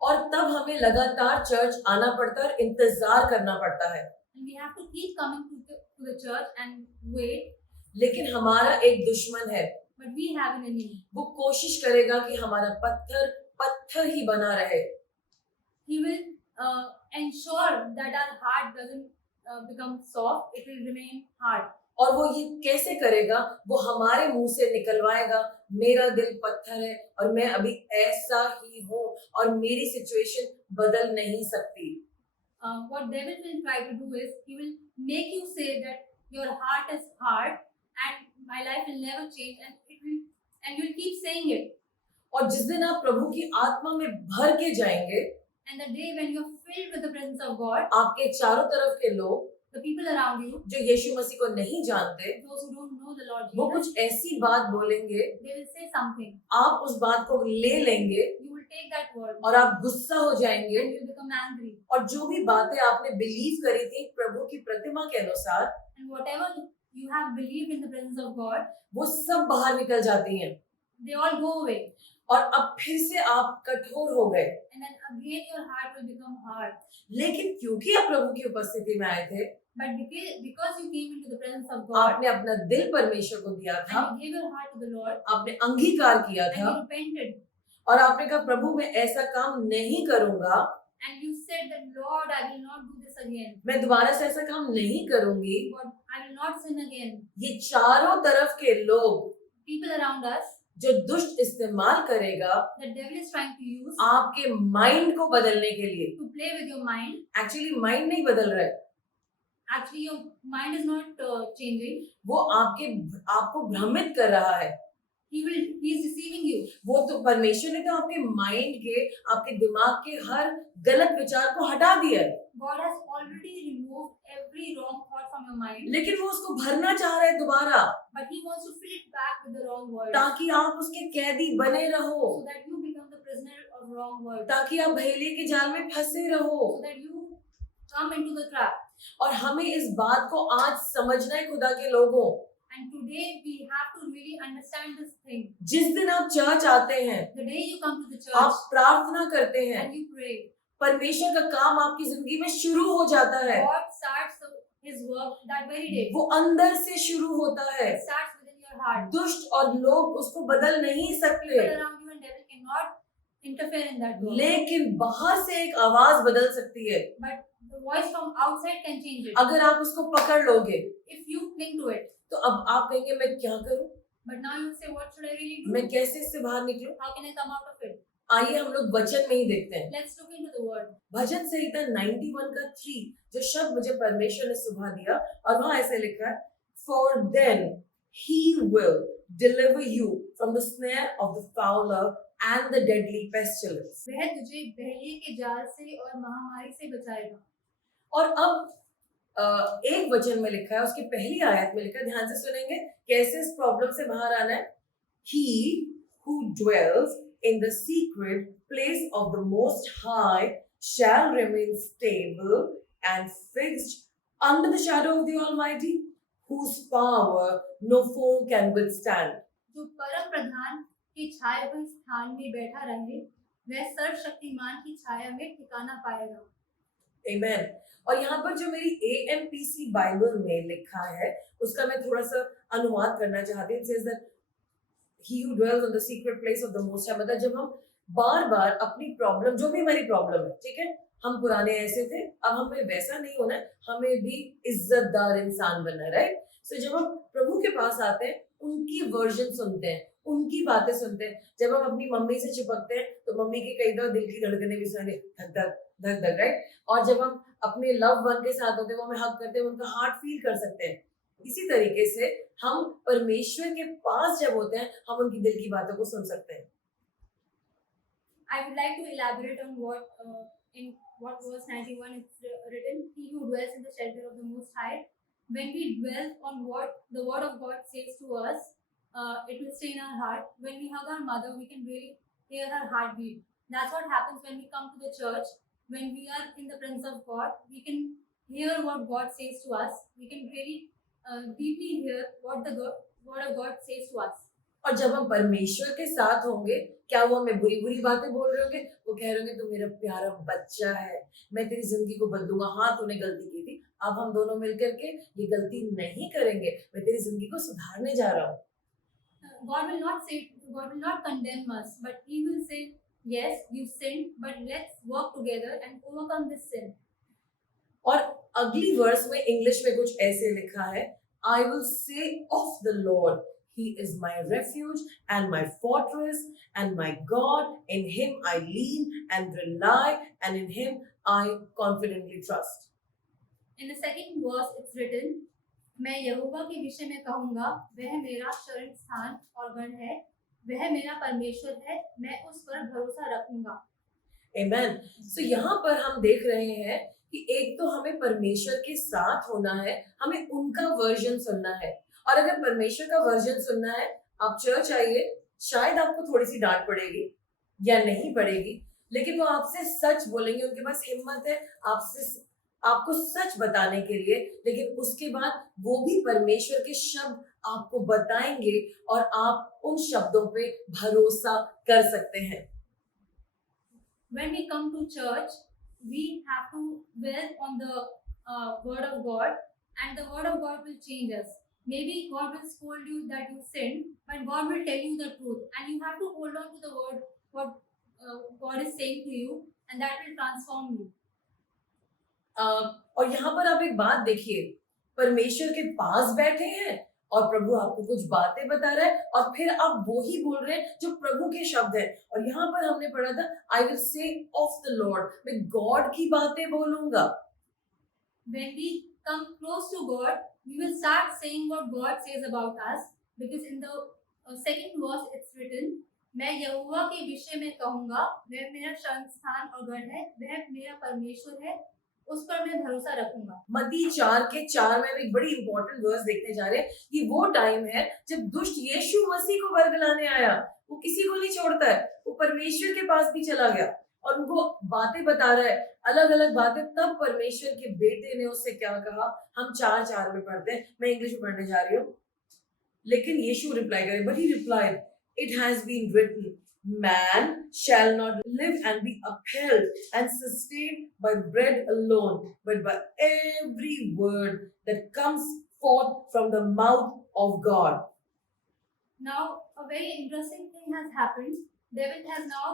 और तब हमें लगातार चर्च आना पड़ता है और इंतजार करना पड़ता है। And we have to keep coming to the church and wait. लेकिन हमारा एक दुश्मन है, But we have an enemy. वो कोशिश करेगा कि हमारा पत्थर ही बना रहे। He will ensure that our heart doesn't become soft. It will remain hard. और वो ये कैसे करेगा, वो हमारे मुंह से निकलवाएगा मेरा दिल पत्थर है और मैं अभी ऐसा ही हूँ और मेरी सिचुएशन बदल नहीं सकती। what devil will try to do is he will make you say that your heart is hard and my life will never change, and you'll keep saying it. और जिस दिन आप प्रभु की आत्मा में भर के जाएंगे, And the day when you're filled with the presence of God, आपके चारों तरफ के लोग the people around you, जो यीशु मसीह को नहीं जानते, those who don't know the Lord वो Jesus, कुछ ऐसी बात बोलेंगे, they will say something. आप उस बात को ले लेंगे You will take that word और आप गुस्सा हो जाएंगे, and you will become angry. और जो भी बातें आपने बिलीव करी थी प्रभु की प्रतिमा के अनुसार, And whatever you have believed in the presence of God, वो सब बाहर निकल जाती हैं, they all go away. और अब फिर से आप कठोर हो गए। And then again your heart will become hard. लेकिन क्योंकि आप प्रभु की उपस्थिति में आए थे, But because you came into the presence of God आपने अपना दिल परमेश्वर को दिया था, and you gave your heart to the Lord आपने अंगीकार किया and था, you repented और आपने कहा प्रभु मैं ऐसा काम नहीं करूंगा, and you said that Lord, I will not do this again. मैं दोबारा से ऐसा काम नहीं करूंगी। God, I will not sin again. ये चारों तरफ के लोग People around us, जो दुष्ट इस्तेमाल करेगा the devil is trying to use आपके माइंड को बदलने के लिए। to play with your mind. Actually mind नहीं बदल रहा है, Actually, your mind is not changing. वो आपको भ्रमित कर रहा है। He is deceiving you. वो तो परमेश्वर ने तो आपके माइंड के, आपके दिमाग के हर गलत विचार को हटा दिया है, God has already removed every wrong thought from your mind, लेकिन वो उसको भरना चाह रहा है दोबारा, but He wants to fill it back with the wrong words, ताकि आप उसके कैदी बने रहो, so that you become the prisoner of wrong words, ताकि आप बहेलिये के जाल में फंसे रहो। so that you come into the trap. और हमें इस बात को आज समझना है खुदा के लोगों। And today we have to really understand this thing. जिस दिन आप चर्च आते हैं, The day you come to the आप church प्रार्थना करते हैं, and you pray, परमेश्वर का काम आपकी जिंदगी में शुरू हो जाता है। God starts His work that very day. वो अंदर से शुरू होता है। It starts within your heart. दुष्ट और लोग उसको बदल नहीं सकते, People around you and devil cannot interfere in that work. लेकिन बाहर से एक आवाज बदल सकती है But the voice from outside can change it. अगर आप उसको पकड़ लोगे। If you cling to it. तो अब आप कहेंगे मैं क्या करूं, But now you say, what should I really do? मैं कैसे इससे बाहर निकलूं? How can I come out of it? आइए हम लोग वचन में ही देखते हैं। Let's look into the word. भजन संहिता 91 का 3 जो शब्द मुझे परमेश्वर ने सुबह दिया, और वहां ऐसे लिखा है, For then he will deliver you from the snare of the fowler and the deadly pestilence. वह तुझे बहेलिये के जाल से और महामारी से बचाएगा. और अब एक वचन में लिखा है, उसकी पहली आयत में लिखा है, ध्यान से सुनेंगे कैसे इस प्रॉब्लम से बाहर आना है। He who dwells in the secret place of the Most High shall remain stable and fixed under the shadow of the Almighty, whose power no foe can withstand. जो परम प्रधान की छाया हुए स्थान में बैठा रहे, वह सर्वशक्तिमान की छाया में ठिकाना पाएगा. Amen. और यहाँ पर जो मेरी AMPC बाइबल में लिखा है उसका मैं थोड़ा सा अनुवाद करना चाहती हूँ। It says that he who dwells on the secret place of the Most High, मतलब जब हम बार बार अपनी प्रॉब्लम, जो भी हमारी प्रॉब्लम है, ठीक है, हम पुराने ऐसे थे, अब हमें वैसा नहीं होना है, हमें भी इज्जतदार इंसान बनना है, राइट? सो जब हम प्रभु के पास आते हैं, उनकी वर्जन सुनते हैं, उनकी बातें सुनते हैं। जब हम अपनी मम्मी से चिपकते हैं तो मम्मी की कई दफा दिल की धड़कनें भी सुनेंगे, धक धक धक धक, राइट? और जब हम अपने लव वन के साथ होते हैं, वो हमें हक करते हैं, उनका हार्ट फील कर सकते हैं। इसी तरीके से हम परमेश्वर के पास जब होते हैं, हम उनकी दिल की बातों को सुन सकते हैं। I would like to elaborate on in what verse 91 is written. He who dwells in the shelter of the Most High. When we dwell on what the Word of God says to us, it will stay in our heart. When we hug our mother, we can really hear her heartbeat. That's what happens when we come to the church. When we are in the presence of God, we can hear what God says to us. We can really deeply hear what the Word of God says to us. और जब हम परमेश्वर के साथ होंगे, क्या वो हमें बुरी बुरी बातें बोल रहे होंगे? वो कह रहे होंगे तू मेरा प्यारा बच्चा है, मैं तेरी जिंदगी को बदलूंगा। हाँ, तूने गलती की थी, अब हम दोनों मिलकर के ये गलती नहीं करेंगे, मैं तेरी जिंदगी को सुधारने जा रहा हूँ। God will not condemn us, but He will say, yes, you sinned, but let's work together and overcome this sin. और अगली वर्स में इंग्लिश में कुछ ऐसे लिखा है, I will say of the Lord, He is my refuge and my fortress and my God. In him I lean and rely, and in him I confidently trust. In the second verse, it's written, मैं यहोवा के विषय में कहूंगा, वह मेरा शरण स्थान और गढ़ है, वह मेरा परमेश्वर है, मैं उस पर भरोसा रखूंगा. Amen. So यहाँ पर हम देख रहे हैं कि एक तो हमें परमेश्वर के साथ होना है, हमें उनका वर्जन सुनना है. और अगर परमेश्वर का वर्जन सुनना है, आप चर्च आइए, शायद आपको थोड़ी सी डांट पड़ेगी या नहीं पड़ेगी, लेकिन वो आपसे सच बोलेंगे. उनके पास हिम्मत है आपको सच बताने के लिए, लेकिन उसके बाद वो भी परमेश्वर के शब्द आपको बताएंगे और आप उन शब्दों पे भरोसा कर सकते हैं. When we come to church, we have to dwell on the word of God, and the word of God will change us. Maybe God will scold you that you sinned, but God will tell you the truth, and you have to hold on to the word, what God is saying to you, and that will transform you. और यहाँ पर आप एक बात देखिए, परमेश्वर के पास बैठे हैं और प्रभु आपको कुछ बातें बता रहा है और फिर आप वो ही बोल रहे हैं जो प्रभु के शब्द हैं. और यहाँ पर हमने पढ़ा था, I will say of the Lord, मैं गॉड की बातें बोलूंगा. When we come close to God, we will start saying what God says about us, because in the second verse it's written, मैं यहोवा के विषय में कहूंगा, वह मेरा शरण स्थान और गढ़ है, वह मेरा परमेश्वर है, उस पर मैं भरोसा रखूंगा. मत्ती 4:4 में एक बड़ी इंपॉर्टेंट वर्स देखने जा रहे हैं कि वो टाइम है जब दुष्ट यीशु मसीह को वर्गलाने आया. वो किसी को नहीं छोड़ता है, वो परमेश्वर के पास भी चला गया और उनको बातें बता रहा है, अलग अलग बातें. तब परमेश्वर के बेटे ने उससे क्या कहा, हम 4:4 में पढ़ते हैं, मैं इंग्लिश में पढ़ने जा रही हूँ. लेकिन यीशु रिप्लाई करे, but he replied, it has been written, man shall not live and be upheld and sustained by bread alone, but by every word that comes forth from the mouth of God. Now, a very interesting thing has happened. David has now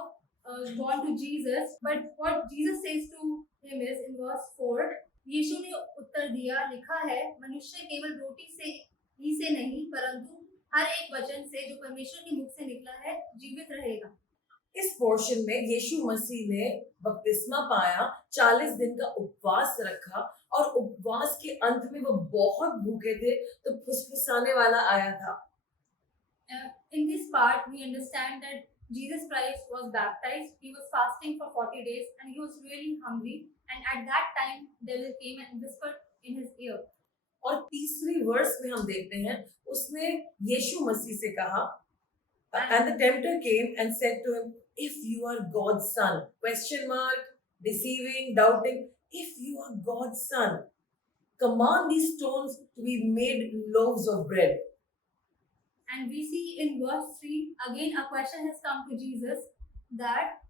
gone to Jesus, but what Jesus says to him is in verse 4, यीशु ने उत्तर दिया, लिखा है, मनुष्य केवल रोटी से ही से नहीं, परंतु हर एक वचन से जो परमेश्वर के मुख से निकला है जीवित रहेगा. इस पोर्शन में यीशु मसीह ने बपतिस्मा पाया, 40 दिन का उपवास रखा और उपवास के अंत में वो बहुत भूखे थे तो फुसफुसाने वाला आया था. In this part we understand that Jesus Christ was baptized. He was fasting for 40 days and he was really hungry, and at that time devil came and whispered in his ear. और तीसरी वर्स में हम देखते हैं, उसने यीशु मसीह से कहा, and the tempter came and said to him, if you are God's son, question mark, deceiving, doubting, if you are God's son, command these stones to be made loaves of bread. And we see in verse 3 again a question has come to Jesus, that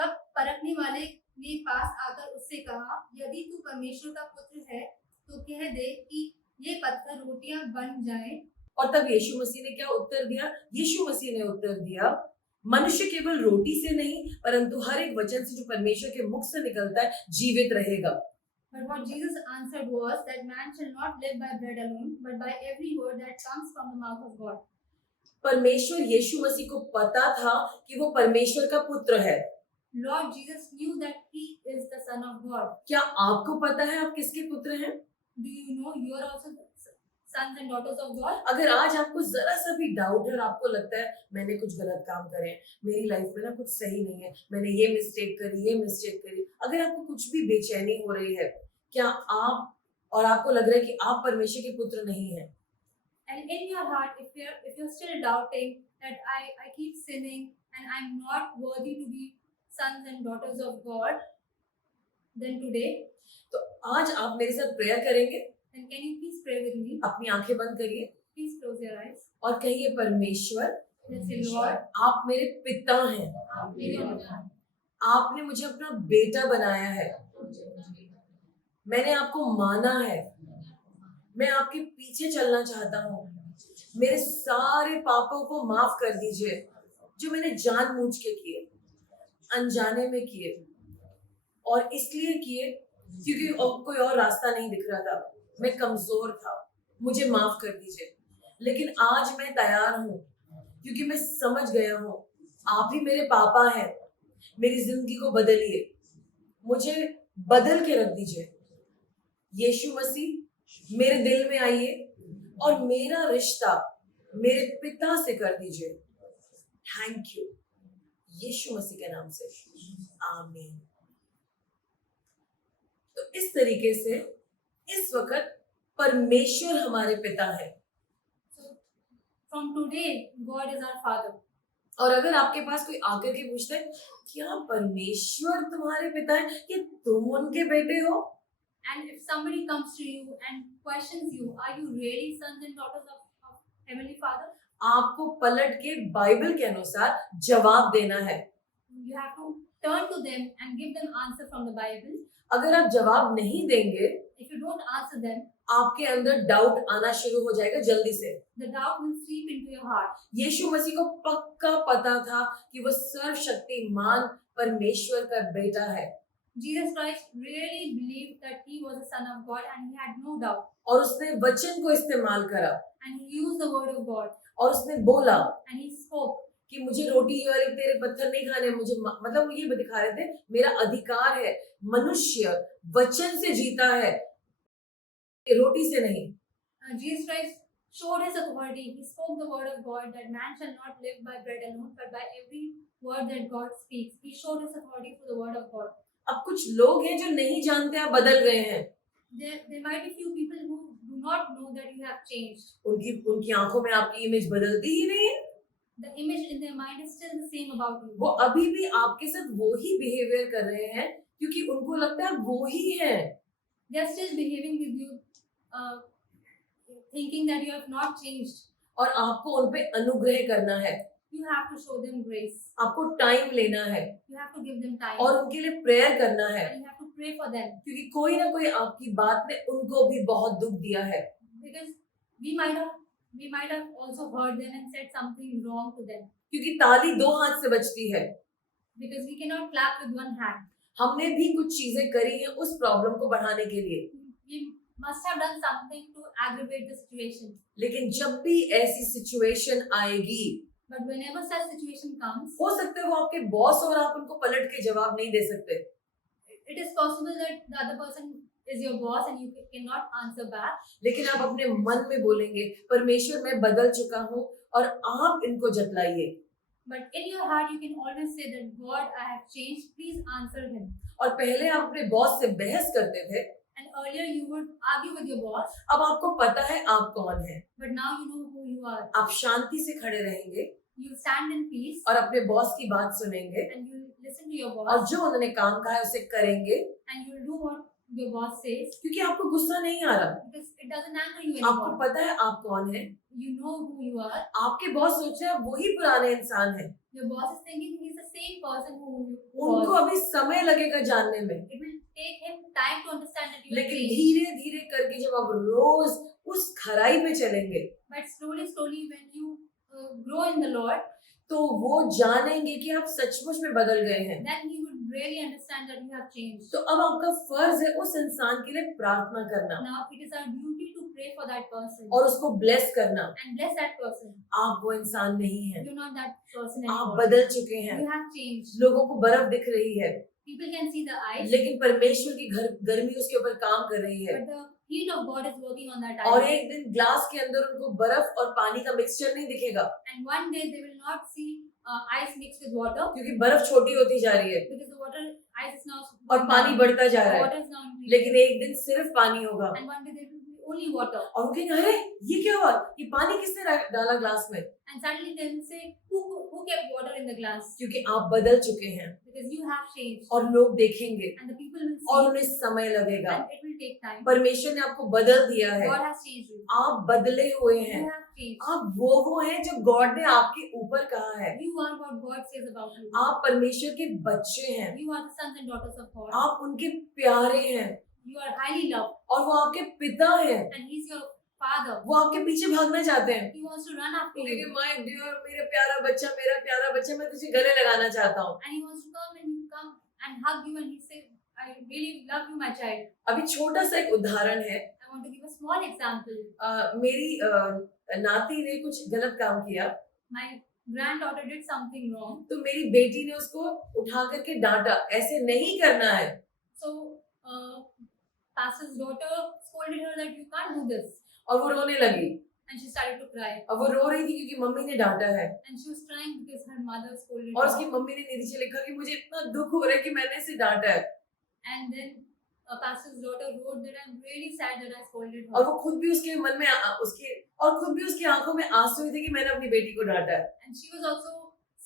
तब परखने वाले ने पास आकर उससे कहा, यदि तू परमेश्वर का पुत्र है तो कह दे कि ये पत्थर रोटियां बन जाएं. और तब यीशु मसीह ने क्या उत्तर दिया? यीशु मसीह ने उत्तर दिया, मनुष्य केवल रोटी से नहीं परंतु हर एक वचन से जो परमेश्वर के मुख से निकलता है जीवित रहेगा. But what Jesus answered was that man shall not live by bread alone, but by every word that comes from the mouth of God. परमेश्वर यीशु मसीह को पता था कि वो परमेश्वर का पुत्र है. Lord Jesus knew that he is the son of God. क्या आपको पता है आप किसके पुत्र हैं? Do you know you are also sons and daughters of God? अगर आज आपको जरा सा भी डाउट है और आपको लगता है मैंने कुछ गलत काम करे, मेरी लाइफ में ना कुछ सही नहीं है, मैंने ये मिस्टेक करी, अगर आपको कुछ भी बेचैनी हो रही है, क्या आप और आपको लग रहा है कि आप परमेश्वर के पुत्र नहीं हैं, and in your heart if you're still doubting that I keep sinning and I'm not worthy to be sons and daughters of God, then today, तो आज आप मेरे साथ प्रेयर करेंगे. then can you please pray with me? अपनी आंखें बंद करिए Please close your eyes. और कहिए, परमेश्वर Let's say, Lord, आप मेरे पिता हैं, आपने मुझे अपना बेटा बनाया है, मैंने आपको माना है, मैं आपके पीछे चलना चाहता हूँ, मेरे सारे पापों को माफ कर दीजिए जो मैंने जानबूझ के किए, अनजाने में किए और इसलिए किए क्योंकि कोई और रास्ता नहीं दिख रहा था, मैं कमजोर था, मुझे माफ कर दीजिए. लेकिन आज मैं तैयार हूँ क्योंकि मैं समझ गया हूँ आप ही मेरे पापा हैं। मेरी जिंदगी को बदलिए, मुझे बदल के रख दीजिए। यीशु मसीह मेरे दिल में आइए और मेरा रिश्ता मेरे पिता से कर दीजिए। थैंक यू, यीशु मसीह के नाम से, आमीन। तो इस तरीके से इस वक्त परमेश्वर हमारे पिता है। So from today, God is our Father. और अगर आपके पास कोई आकर के पूछता है क्या परमेश्वर तुम्हारे पिता है, कि तुम उनके बेटे हो, And if somebody comes to you and questions you, are you really sons and daughters of Heavenly Father? आपको पलट के बाइबल के अनुसार जवाब देना है। You have to turn to them and give them answer from the Bible. अगर आप जवाब नहीं देंगे, If you don't answer them, आपके अंदर डाउट आना शुरू हो जाएगा जल्दी से। the doubt will seep into your heart. यीशु मसीह को पक्का पता था कि वो सर्वशक्तिमान परमेश्वर का बेटा है, Jesus Christ really believed that he was a son of God and he had no doubt. और उसने वचन को इस्तेमाल करा And he used the word of God और उसने बोला and he spoke. कि मुझे रोटी और तेरे पत्थर नहीं खाने, मुझे मतलब वो ये दिखा रहे थे मेरा अधिकार है, मनुष्य वचन से जीता है, रोटी से नहीं। Jesus Christ showed his authority. He spoke the word of God that man shall not live by bread alone, but by every word that God speaks. He showed his authority through the word of God. अब कुछ लोग हैं जो नहीं जानते आप बदल गए हैं। There might be few people who do not know that you have changed. उनकी आंखों में आपकी इमेज बदलती ही नहीं है। The image in their mind is still the same about you. वो अभी भी आपके साथ वो ही बिहेवियर कर रहे हैं क्योंकि उनको लगता है वो ही है। They are still behaving with you, thinking that you have not changed. और आपको उन पे अनुग्रह करना है, You have to show them grace. आपको टाइम लेना है You have to give them time. और उनके लिए प्रेयर करना है, And you have to pray for them. क्योंकि कोई ना कोई आपकी बात ने उनको भी बहुत दुख दिया है। Because we might have also hurt them and said something wrong to them. क्योंकि ताली दो हाथ से बजती है। Because we cannot clap with one hand. हमने भी कुछ चीजें करी हैं उस प्रॉब्लम को बढ़ाने के लिए, We must have done something to aggravate the situation. लेकिन जब भी ऐसी सिचुएशन आएगी, But whenever such situation comes, हो सकता है वो आपके बॉस और आप उनको पलट के जवाब नहीं दे सकते, it is possible that the other person is your boss and you cannot answer back. लेकिन आप अपने मन में बोलेंगे परमेश्वर मैं बदल चुका हूँ और आप इनको जतलाइए। But in your heart, you can always say that God, I have changed. Please answer him. और पहले आप अपने बॉस से बहस करते थे, And earlier you would argue with your boss, अब आपको पता है आप कौन है। but now you know who you are. आप शांति से खड़े रहेंगे You stand in peace और अपने बॉस की बात सुनेंगे and you listen to your और boss जो उन्होंने काम कहा है उसे करेंगे, and you will do what your boss says क्योंकि आपको गुस्सा नहीं आ रहा, because it doesn't anger you आपको anymore. पता है आप कौन है। You know who you are. आपके बॉस सोच रहे हैं वही पुराने इंसान है, Your boss is thinking he's the same person who उनको was. अभी समय लगेगा जानने में, It will take him time to understand that you have लेकिन changed. धीरे धीरे करके जब आप रोज उस खराई पे चलेंगे But slowly when you grow in the Lord, तो वो जानेंगे कि आप सचमुच में बदल गए हैं। then he would really understand that you have changed. तो अब आपका फर्ज है उस इंसान के लिए प्रार्थना करना Now it is our duty to pray for that person और उसको ब्लेस करना। and bless that person. आप वो इंसान नहीं हैं, You're not that person आप anymore. बदल चुके हैं। You have changed. लोगों को बर्फ दिख रही है, People can see the eyes, लेकिन परमेश्वर की गर्मी उसके ऊपर काम कर रही है। but the heat of God is working on that और eye. एक दिन ग्लास के अंदर उनको बर्फ और पानी का मिक्सचर नहीं दिखेगा, And one day they will not see ice mixed with water क्योंकि बर्फ छोटी होती जा रही है because the water ice is now और going पानी down. बढ़ता जा रहा है, Water is now increasing. लेकिन एक दिन सिर्फ पानी होगा And one day there will be only water. और वो कहेंगे अरे ये क्या हुआ, ये पानी किसने डाला ग्लास में, And suddenly they will say, who kept water in the glass? क्योंकि आप बदल चुके हैं। Because you have changed. और लोग देखेंगे And the people will और see. उन्हें समय लगेगा। And it will take time. परमेश्वर ने आपको बदल दिया है, God has changed you. आप बदले हुए You हैं, have changed. आप वो हैं जो गॉड ने आपके ऊपर कहा है। You are what God says about you. आप परमेश्वर के बच्चे हैं, You are the sons and daughters of God. आप उनके प्यारे हैं You are highly loved. और वो आपके पिता हैं। And He's your Father. वो आपके पीछे भागना चाहते हैं, He wants to run after क्योंकि you. माय डियर मेरा प्यारा बच्चा मैं तुझे गले लगाना चाहता हूँ। And He wants to come and hug you and He says, I really love you, my child. अभी छोटा सा एक उदाहरण है। I want to give a small example. मेरी नाती ने कुछ गलत काम किया my granddaughter did something wrong. तो मेरी बेटी ने उसको उठा करके डांटा, ऐसे नहीं करना है। So, pastor's daughter scolded her that you can't do this, और वो रोने लगी and she started to cry. और वो रो रही थी क्योंकि मम्मी ने डांटा है And she was crying because her mother scolded और her. उसकी मम्मी ने नीचे लिखा कि मुझे इतना दुख हो रहा है कि मैंने इसे डांटा है And then a pastor's daughter wrote that I'm really sad that I scolded और her. वो खुद भी उसके मन में उसकी आंखों में आंसू थे कि मैंने अपनी बेटी को डांटा है। And she was also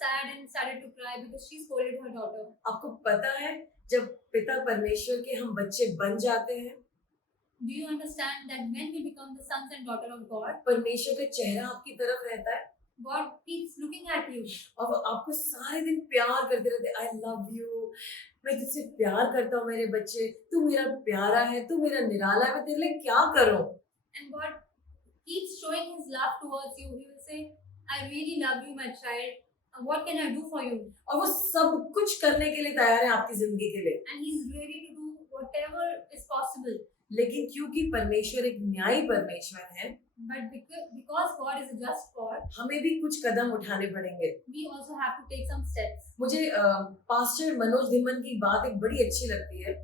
sad and started to cry because she scolded her daughter. आपको पता है जब पिता परमेश्वर के हम बच्चे बन जाते हैं, Do you understand that when we become the sons and daughter of God, परमेश्वर का चेहरा आपकी तरफ रहता है God keeps looking at you और वो आपको सारे दिन प्यार करते रहते हैं। आई लव यू, मैं तुझसे प्यार करता हूँ मेरे बच्चे, तू मेरा प्यारा है, तू मेरा निराला है, मैं तेरे लिए क्या करूं? and God keeps showing his love towards you. He will say, I really love you, my child. What can I do for you? और वो सब कुछ करने के लिए तैयार है आपकी जिंदगी के लिए। And he's ready to do whatever is possible. लेकिन क्योंकि परमेश्वर एक न्यायी परमेश्वर है, But because God is a just God, हमें भी कुछ कदम उठाने पड़ेंगे। we also have to take some steps. मुझे पास्टर मनोज धिमन की बात एक बड़ी अच्छी लगती है।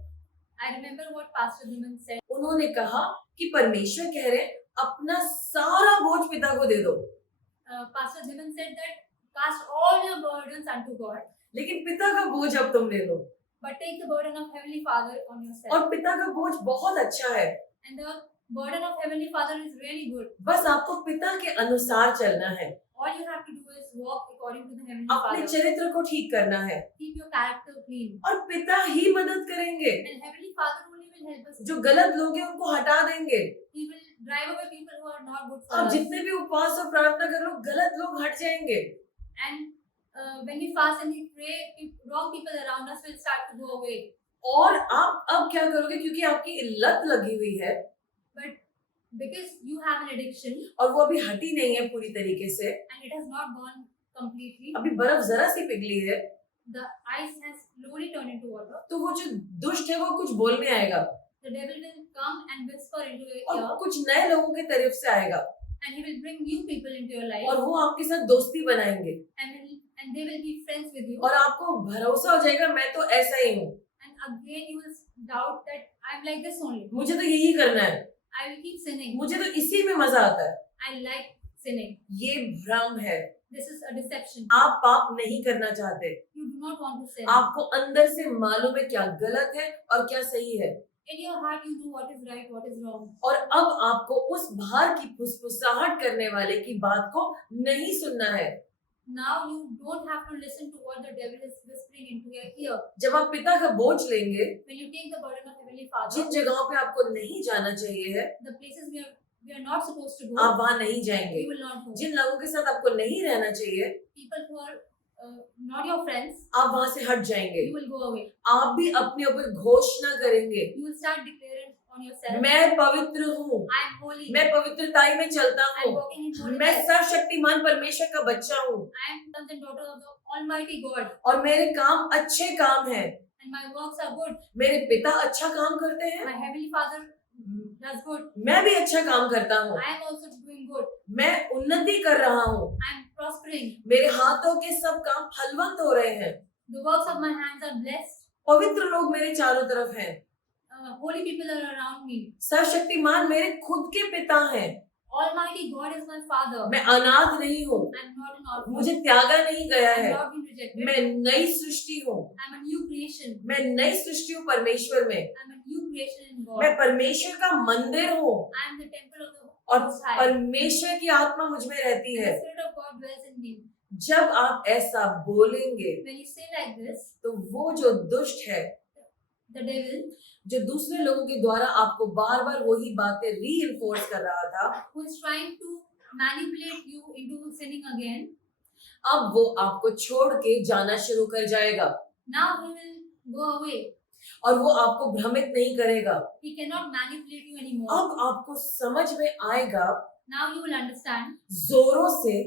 I remember what Pastor Dhiman said. उन्होंने कहा कि परमेश्वर कह रहे हैं अपना सारा बोझ पिता को दे दो, Pastor Dhiman said that cast all your burdens unto God, लेकिन पिता का बोझ अब तुम ले लो। but take the burden of Heavenly Father on yourself. और पिता का बोझ बहुत अच्छा है, And the burden of Heavenly Father is really good. बस आपको पिता के अनुसार चलना है, All you have to do is walk according to the Heavenly अपने Father. चरित्र को ठीक करना है Keep your character clean. और पिता ही मदद करेंगे। And Heavenly Father only will help us. जो गलत लोग हैं उनको हटा देंगे। He will drive away people who are not good for आप us. जितने भी उपवास और प्रार्थना कर लो, गलत लोग हट जाएंगे। And when we fast and we pray, wrong people around us will start to go away. और आप अब क्या करोगे, क्योंकि आपकी लत लगी हुई है But because you have an addiction और वो अभी हटी नहीं है पूरी तरीके से, and it has not gone completely, अभी बर्फ जरा सी पिघली है, the ice has slowly turned into water. तो वो जो दुष्ट है वो कुछ बोलने आएगा The devil will come and whisper into your और ear, कुछ नए लोगों की तरफ से आएगा and he will bring new people into your life, और वो आपके साथ दोस्ती बनाएंगे and they will be friends with you. और आपको भरोसा हो जाएगा मैं तो ऐसा ही हूँ, And again you will doubt that I'm like this only. मुझे तो यही करना है, I will keep sinning. मुझे तो इसी में मजा आता है। I like sinning. ये भ्रम है, This is a deception. आप पाप नहीं करना चाहते, You do not want to sin. आपको अंदर से मालूम है क्या गलत है और क्या सही है, In your heart you know what is right, what is wrong. और अब आपको उस बाहर की फुसफुसाहट करने वाले की बात को नहीं सुनना है। Now you don't have to listen to what the devil is whispering into your ear. जब आप पिता का बोझ लेंगे, When you take the burden of Heavenly Father, जिन जगहों पे आपको नहीं जाना चाहिए है, the places we are not supposed to go, आप वहां नहीं जाएंगे। you will not go. जिन लोगों के साथ आपको नहीं रहना चाहिए, People who are not your friends, आप वहां से हट जाएंगे। you will go away. आप भी अपने ऊपर घोषणा करेंगे, You will start declaring on yourself, मैं पवित्र हूँ, I am holy. मैं पवित्रताई में चलता I am हूँ, walking in holiness. मैं सर्वशक्तिमान परमेश्वर का बच्चा हूँ I am sons and daughters of the Almighty God, और मेरे काम अच्छे काम हैं, and my works are good. मेरे पिता अच्छा काम करते हैं, My Heavenly Father does good. मैं भी अच्छा काम करता हूँ, I am also doing good. मैं उन्नति कर रहा हूँ, I am prospering. मेरे हाथों के सब काम फलवंत हो रहे हैं, The works of my hands are blessed. पवित्र लोग मेरे चारों तरफ हैं, Holy people are around me. सर्वशक्तिमान मेरे खुद के पिता हैं, Almighty God is my Father. मैं अनाथ नहीं हूँ, I am not an orphan. मुझे त्यागा नहीं गया I am है, not been rejected. मैं नई सृष्टि हूँ, I am a new creation. मैं नई सृष्टि हूँ परमेश्वर में, I am a new creation in God. मैं परमेश्वर का मंदिर हूँ I am the temple of the और Most High. परमेश्वर की आत्मा मुझ में रहती And है। the Spirit of God dwells in me. जब आप ऐसा बोलेंगे When you say like this, तो वो जो दुष्ट है, the devil, जो दूसरे लोगों के द्वारा आपको बार बार वही बातें रीइंफोर्स कर रहा था, who is trying to manipulate you into sinning again, अब वो आपको छोड़ के जाना शुरू कर जाएगा now he will go away. और वो आपको भ्रमित नहीं करेगा। He cannot manipulate you anymore. अब आपको समझ में आएगा Now you will understand जोरों से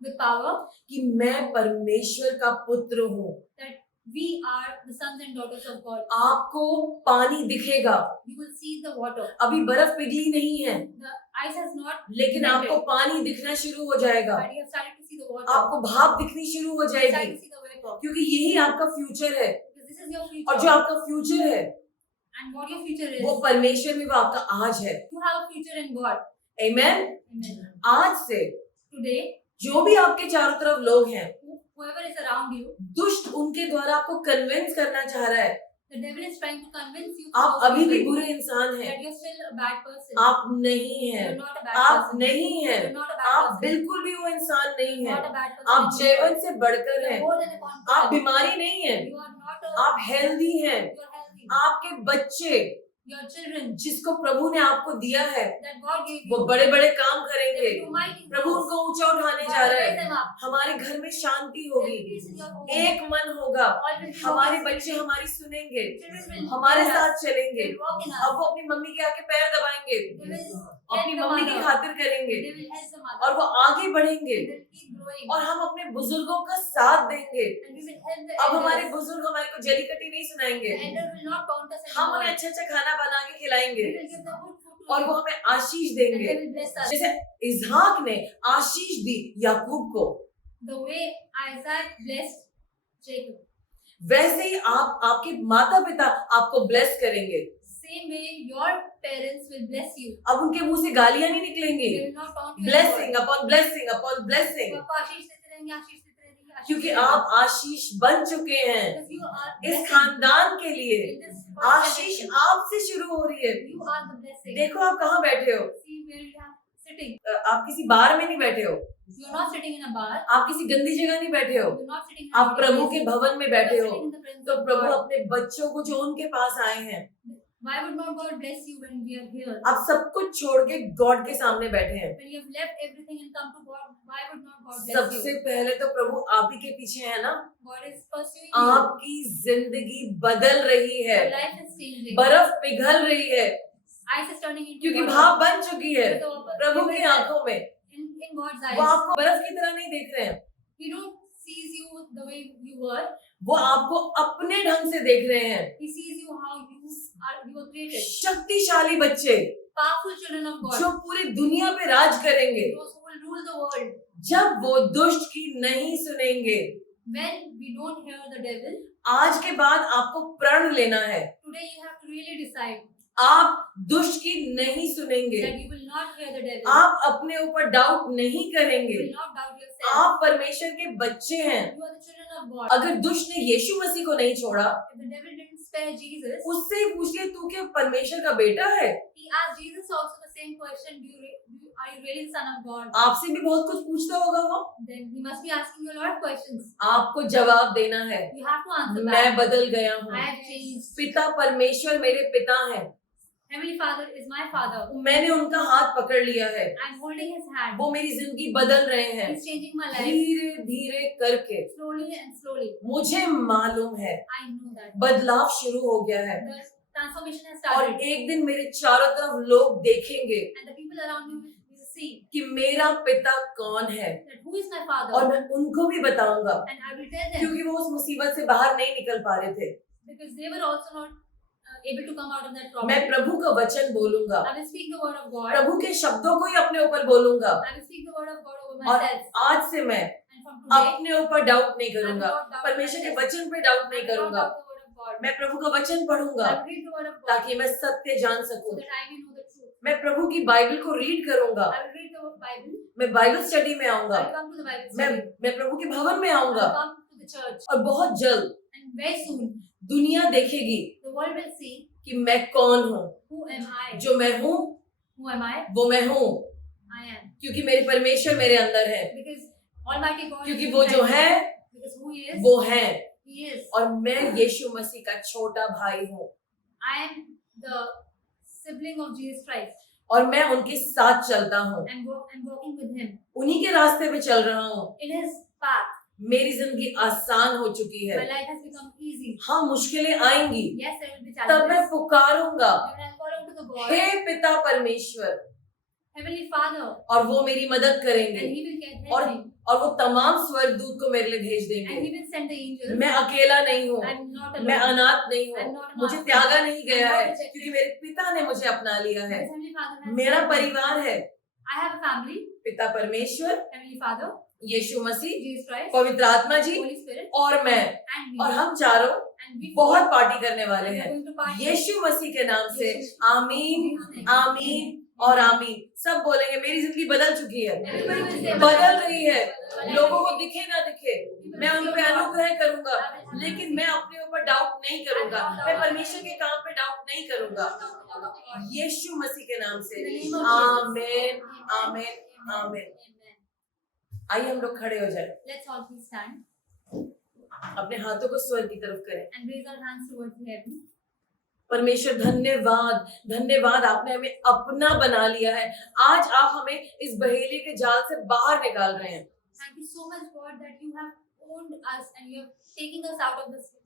with power कि मैं परमेश्वर का पुत्र हूँ, that we are the sons and daughters of God. आपको पानी दिखेगा, You will see the water. अभी बर्फ पिघली नहीं है, The ice has not लेकिन melted, आपको पानी दिखना शुरू हो जाएगा, but you have started to see the water. आपको भाप दिखनी शुरू हो You have started जाएगी, to see the vapor. क्योंकि यही आपका फ्यूचर है। Because this is your और future. जो आपका फ्यूचर है And what your future is. वो परमेश्वर में, वो आपका आज है। You have a future in God. Amen. Amen. आज से Today, जो भी आपके चारों तरफ लोग हैं, whoever is around you, दुष्ट उनके द्वारा आपको कन्विंस करना चाह रहा है the devil is trying to convince you आप through अभी भी evil बुरे इंसान हैं, that you're still a bad person. आप नहीं हैं, You're not a bad आप person. नहीं हैं, You're not a bad आप person. बिल्कुल भी वो इंसान नहीं You're हैं, not a bad person. आप जीवन से बढ़कर You're हैं, more than a confident. आप बीमारी नहीं हैं, You are not a. आप हेल्दी हैं, You're healthy. आपके बच्चे Your children जिसको प्रभु ने आपको दिया है that God gave वो you. बड़े बड़े काम They करेंगे, will do mighty Prabhu things. उनको ऊंचा उठाने God जा will रहा raise है, them up. हमारे घर में शांति There होगी, will be peace in your home. एक मन होगा, All will be हमारे peace. बच्चे हमारी सुनेंगे, Children will हमारे follow साथ us. चलेंगे, They will walk in अब us. वो अपनी मम्मी के आके पैर दबाएंगे, They will help अपनी the मम्मी की mother. खातिर करेंगे They will help the mother. और वो आगे बढ़ेंगे They will keep growing. और हम अपने बुजुर्गों का साथ देंगे। And we will help the अब हमारे elders. बुजुर्ग हमारे को जली कटी नहीं सुनाएंगे, The elder will not count us हम उन्हें anymore. अच्छा अच्छा खाना बना के खिलाएंगे We will give them good food to और you. वो हमें आशीष And देंगे, they will bless us. जैसे इसहाक ने आशीष दी याकूब को, The way Isaac blessed Jacob. वैसे ही आप आपके माता पिता आपको ब्लेस करेंगे। Same way your parents will bless you. अब उनके मुंह से गालियां नहीं निकलेंगी, They will not count you blessing upon blessing upon blessing, वो आपको आशीष देते रहेंगे, आशीष देते रहेंगे, आशीष क्योंकि देते रहेंगे। आप आशीष बन चुके हैं। Because you are इस blessing. खानदान के लिए In this first Ashish generation, आपसे शुरू हो रही है। you are the blessing. देखो आप कहाँ बैठे हो, See where you are sitting. आप किसी बार में नहीं बैठे हो, You are not sitting in a bar. आप किसी गंदी जगह नहीं बैठे हो, You are not sitting in a आप प्रभु place. के भवन में You are बैठे हो। sitting in the presence तो of प्रभु God. अपने बच्चों को जो उनके पास आए हैं, Why would not God bless you when we are here? आप सब कुछ छोड़ के गॉड के सामने बैठे हैं। When you have left everything and come to God, why would not God bless सबसे you? पहले तो प्रभु आप ही के पीछे है ना, God is pursuing you. आपकी जिंदगी बदल रही है, Your life is changing. बर्फ पिघल रही है, Ice is turning into क्योंकि water. भाप बन चुकी है Because the प्रभु vapor की is आंखों में। in God's वो eyes. आपको बर्फ की तरह नहीं देख रहे हैं, He don't sees you the way you were. वो आपको अपने ढंग से देख रहे हैं। He sees you how you were created. शक्तिशाली बच्चे Powerful children of God. जो पूरी दुनिया पे राज करेंगे, Those who will rule the world. जब वो दुष्ट की नहीं सुनेंगे। When we don't hear the devil, आज के बाद आपको प्रण लेना है, today you have to really decide आप दुष्ट की नहीं सुनेंगे, that you will not hear the devil. आप अपने ऊपर डाउट नहीं You करेंगे, will not doubt yourself. आप परमेश्वर के बच्चे हैं। You are the children of God. अगर दुष्ट ने यीशु मसीह को नहीं छोड़ा, If the devil didn't spare Jesus, उससे ही पूछिए तू क्या परमेश्वर का बेटा है? he asked Jesus also the same question, are you really the son of God? आपसे भी बहुत कुछ पूछता होगा वो, Then he must be asking you a lot of questions. आपको जवाब देना है, You have to answer मैं back. बदल गया हूँ, I have changed. पिता परमेश्वर मेरे पिता हैं, Heavenly Father is my Father. मैंने उनका हाथ पकड़ लिया है, I'm holding His hand. वो मेरी जिंदगी बदल रहे हैं, He's changing my life धीरे धीरे करके। slowly and slowly. मुझे मालूम है I know that बदलाव शुरू हो गया है the transformation has और started, एक दिन मेरे चारों तरफ लोग देखेंगे and the people around me will see कि मेरा पिता कौन है, that who is my Father, और मैं उनको भी बताऊंगा, and I will tell them क्योंकि वो उस मुसीबत से बाहर नहीं निकल पा रहे थे। because they were also not able to come out of that problem. मैं प्रभु का वचन बोलूंगा, I will speak the word of God. प्रभु के शब्दों को ही अपने ऊपर बोलूंगा, I will speak the word of God over और myself. आज से मैं And from today, अपने ऊपर डाउट नहीं I will करूंगा, not doubt परमेश्वर के myself. वचन पे डाउट I नहीं will not करूंगा, doubt the word of God. मैं प्रभु का वचन पढ़ूंगा I will read the word of God ताकि मैं सत्य जान so सकूं। that I may know the truth. मैं प्रभु की बाइबल को रीड करूंगा, I will read the Bible. मैं बाइबल स्टडी में I आऊंगा, will come to the Bible मैं study. मैं प्रभु के भवन में I will आऊंगा, come to the church. और बहुत जल्द And very soon, दुनिया देखेगी the world will see कि मैं कौन हूँ, who am I. जो मैं हूँ Who am I? वो मैं हूँ, I am. क्योंकि मेरे परमेश्वर मेरे अंदर है, Because Almighty God क्योंकि is वो जो inside me. है Because who He is, वो है, He is. और मैं यीशु मसीह का छोटा भाई हूँ, I am the sibling of Jesus Christ. और मैं उनके साथ चलता हूँ, And walking with Him. उन्हीं के रास्ते पे चल रहा हूँ। In His path, मेरी जिंदगी आसान हो चुकी my है, life has become easy. हाँ मुश्किलें आएंगी, Yes, there will be तब मैं challenges. पुकारूंगा, When I call out to the God, हे पिता परमेश्वर, Heavenly Father, और वो मेरी मदद and करेंगे, He will help और me. और वो तमाम स्वर्गदूत को मेरे लिए भेज and देंगे। He will send the angels. मैं अकेला नहीं हूँ, I'm not मैं alone. अनाथ नहीं I'm हूँ, not मुझे alone. त्यागा नहीं गया I'm not है, rejected. क्योंकि मेरे पिता ने मुझे अपना लिया है। Because Heavenly Father has मेरा sent me. परिवार है I have a family. पिता परमेश्वर, Heavenly Father, यीशु मसीह, Jesus Christ, पवित्र आत्मा जी Holy Spirit, और मैं, and और we. हम चारों And we बहुत पार्टी करने वाले we are हैं। going to party. यीशु मसीह के नाम से यीशु- आमीन, Jesus name. आमीन और आमीन। सब बोलेंगे मेरी जिंदगी बदल चुकी है, Everybody will say, बदल रही है। लोगों को दिखे ना दिखे, मैं उन पे अनुग्रह करूंगा, लेकिन मैं अपने ऊपर डाउट नहीं करूंगा, मैं परमेश्वर के काम पे डाउट नहीं करूंगा। यीशु मसीह के नाम से आमीन, आमीन, आमीन। आइए हम लोग खड़े हो जाए, Let's all please stand अपने हाथों को स्वर्ग की तरफ करें। and raise our hands towards heaven. परमेश्वर धन्यवाद, धन्यवाद, आपने हमें अपना बना लिया है। आज आप हमें इस बहेलिए के जाल से बाहर निकाल रहे हैं। Thank you so much, God, that you have owned us and you have taken us out of the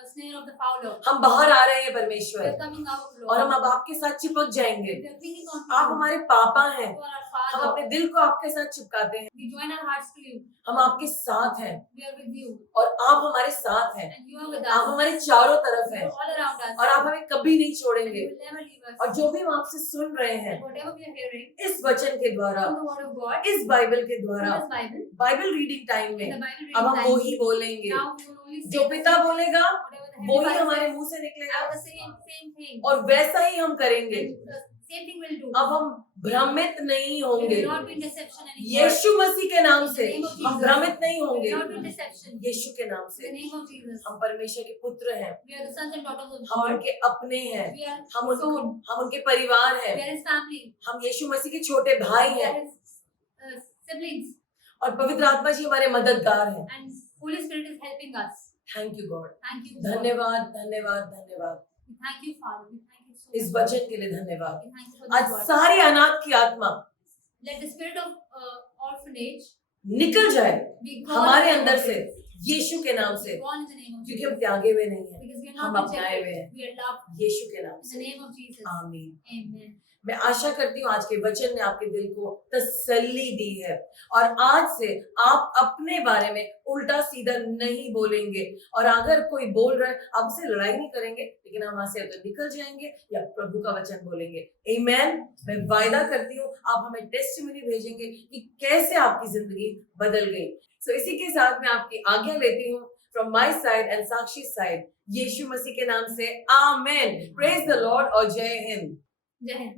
snare of the fowler. हम बाहर आ रहे हैं We परमेश्वर, are coming out, Lord. और हम अब आपके साथ चिपक जाएंगे। We are clinging on आप to you. हमारे पापा हैं, You are our हम Father. अपने दिल को आपके साथ चिपकाते हैं। We join our hearts to you. हम आपके साथ हैं We are with you. और आप हमारे साथ हैं। And you are with आप us. हमारे चारों तरफ You हैं are all around us. और आप हमें कभी नहीं And छोड़ेंगे। you will never leave us. और जो भी हम आपसे सुन रहे हैं And whatever we are hearing इस वचन के द्वारा, from the word of God, इस बाइबल के from द्वारा, this Bible, Bible reading time in में the Bible अब हम reading वो time, ही बोलेंगे। now we will only say जो पिता बोलेगा whatever the वो Heavenly ही Father हमारे says, मुंह से निकलेगा now the same thing. और वैसा ही हम करेंगे। And the same thing we'll do. अब हम भ्रमित नहीं We होंगे। will not be in deception anymore. यीशु मसीह के नाम से In the name of हम Jesus. भ्रमित नहीं We होंगे। will not be in deception. यीशु के नाम In the से name of Jesus. हम परमेश्वर के पुत्र हैं, We are the sons and daughters of हम God. उनके अपने हैं, We are हम उनके परिवार we हैं, are His family. हम यीशु मसीह के छोटे भाई We हैं are His siblings. और पवित्र आत्मा जी हमारे मददगार हैं। And Holy Spirit is helping us. Thank you God, Thank you, God. धन्यवाद, धन्यवाद, धन्यवाद। We thank you, Father. We thank you so इस much. वचन के लिए धन्यवाद। We thank you for आज this word. सारी अनाथ की आत्मा Let the spirit of orphanage निकल जाए be gone हमारे in the अंदर name of से, Jesus. यीशु के नाम Be से, gone in the name of क्योंकि Jesus. हम त्यागे हुए नहीं हैं, Because we are हम not अपनाए हुए rejected. हैं। We are loved यीशु के नाम in the से name of Jesus. आमीन। Amen. मैं आशा करती हूँ आज के वचन ने आपके दिल को तसल्ली दी है और आज से आप अपने बारे में उल्टा सीधा नहीं बोलेंगे। और अगर कोई बोल रहा है, आप उससे लड़ाई नहीं करेंगे, लेकिन हम वहां से अगर निकल जाएंगे या प्रभु का वचन बोलेंगे। आमीन। मैं वायदा करती हूँ आप हमें टेस्टिमनी भेजेंगे कि कैसे आपकी जिंदगी बदल गई। सो इसी के साथ मैं आपकी आज्ञा लेती हूँ from my side and Sakshi side, यीशु मसीह के नाम से आमीन। प्रेज द लॉर्ड और जय हिंद। Jai Hind.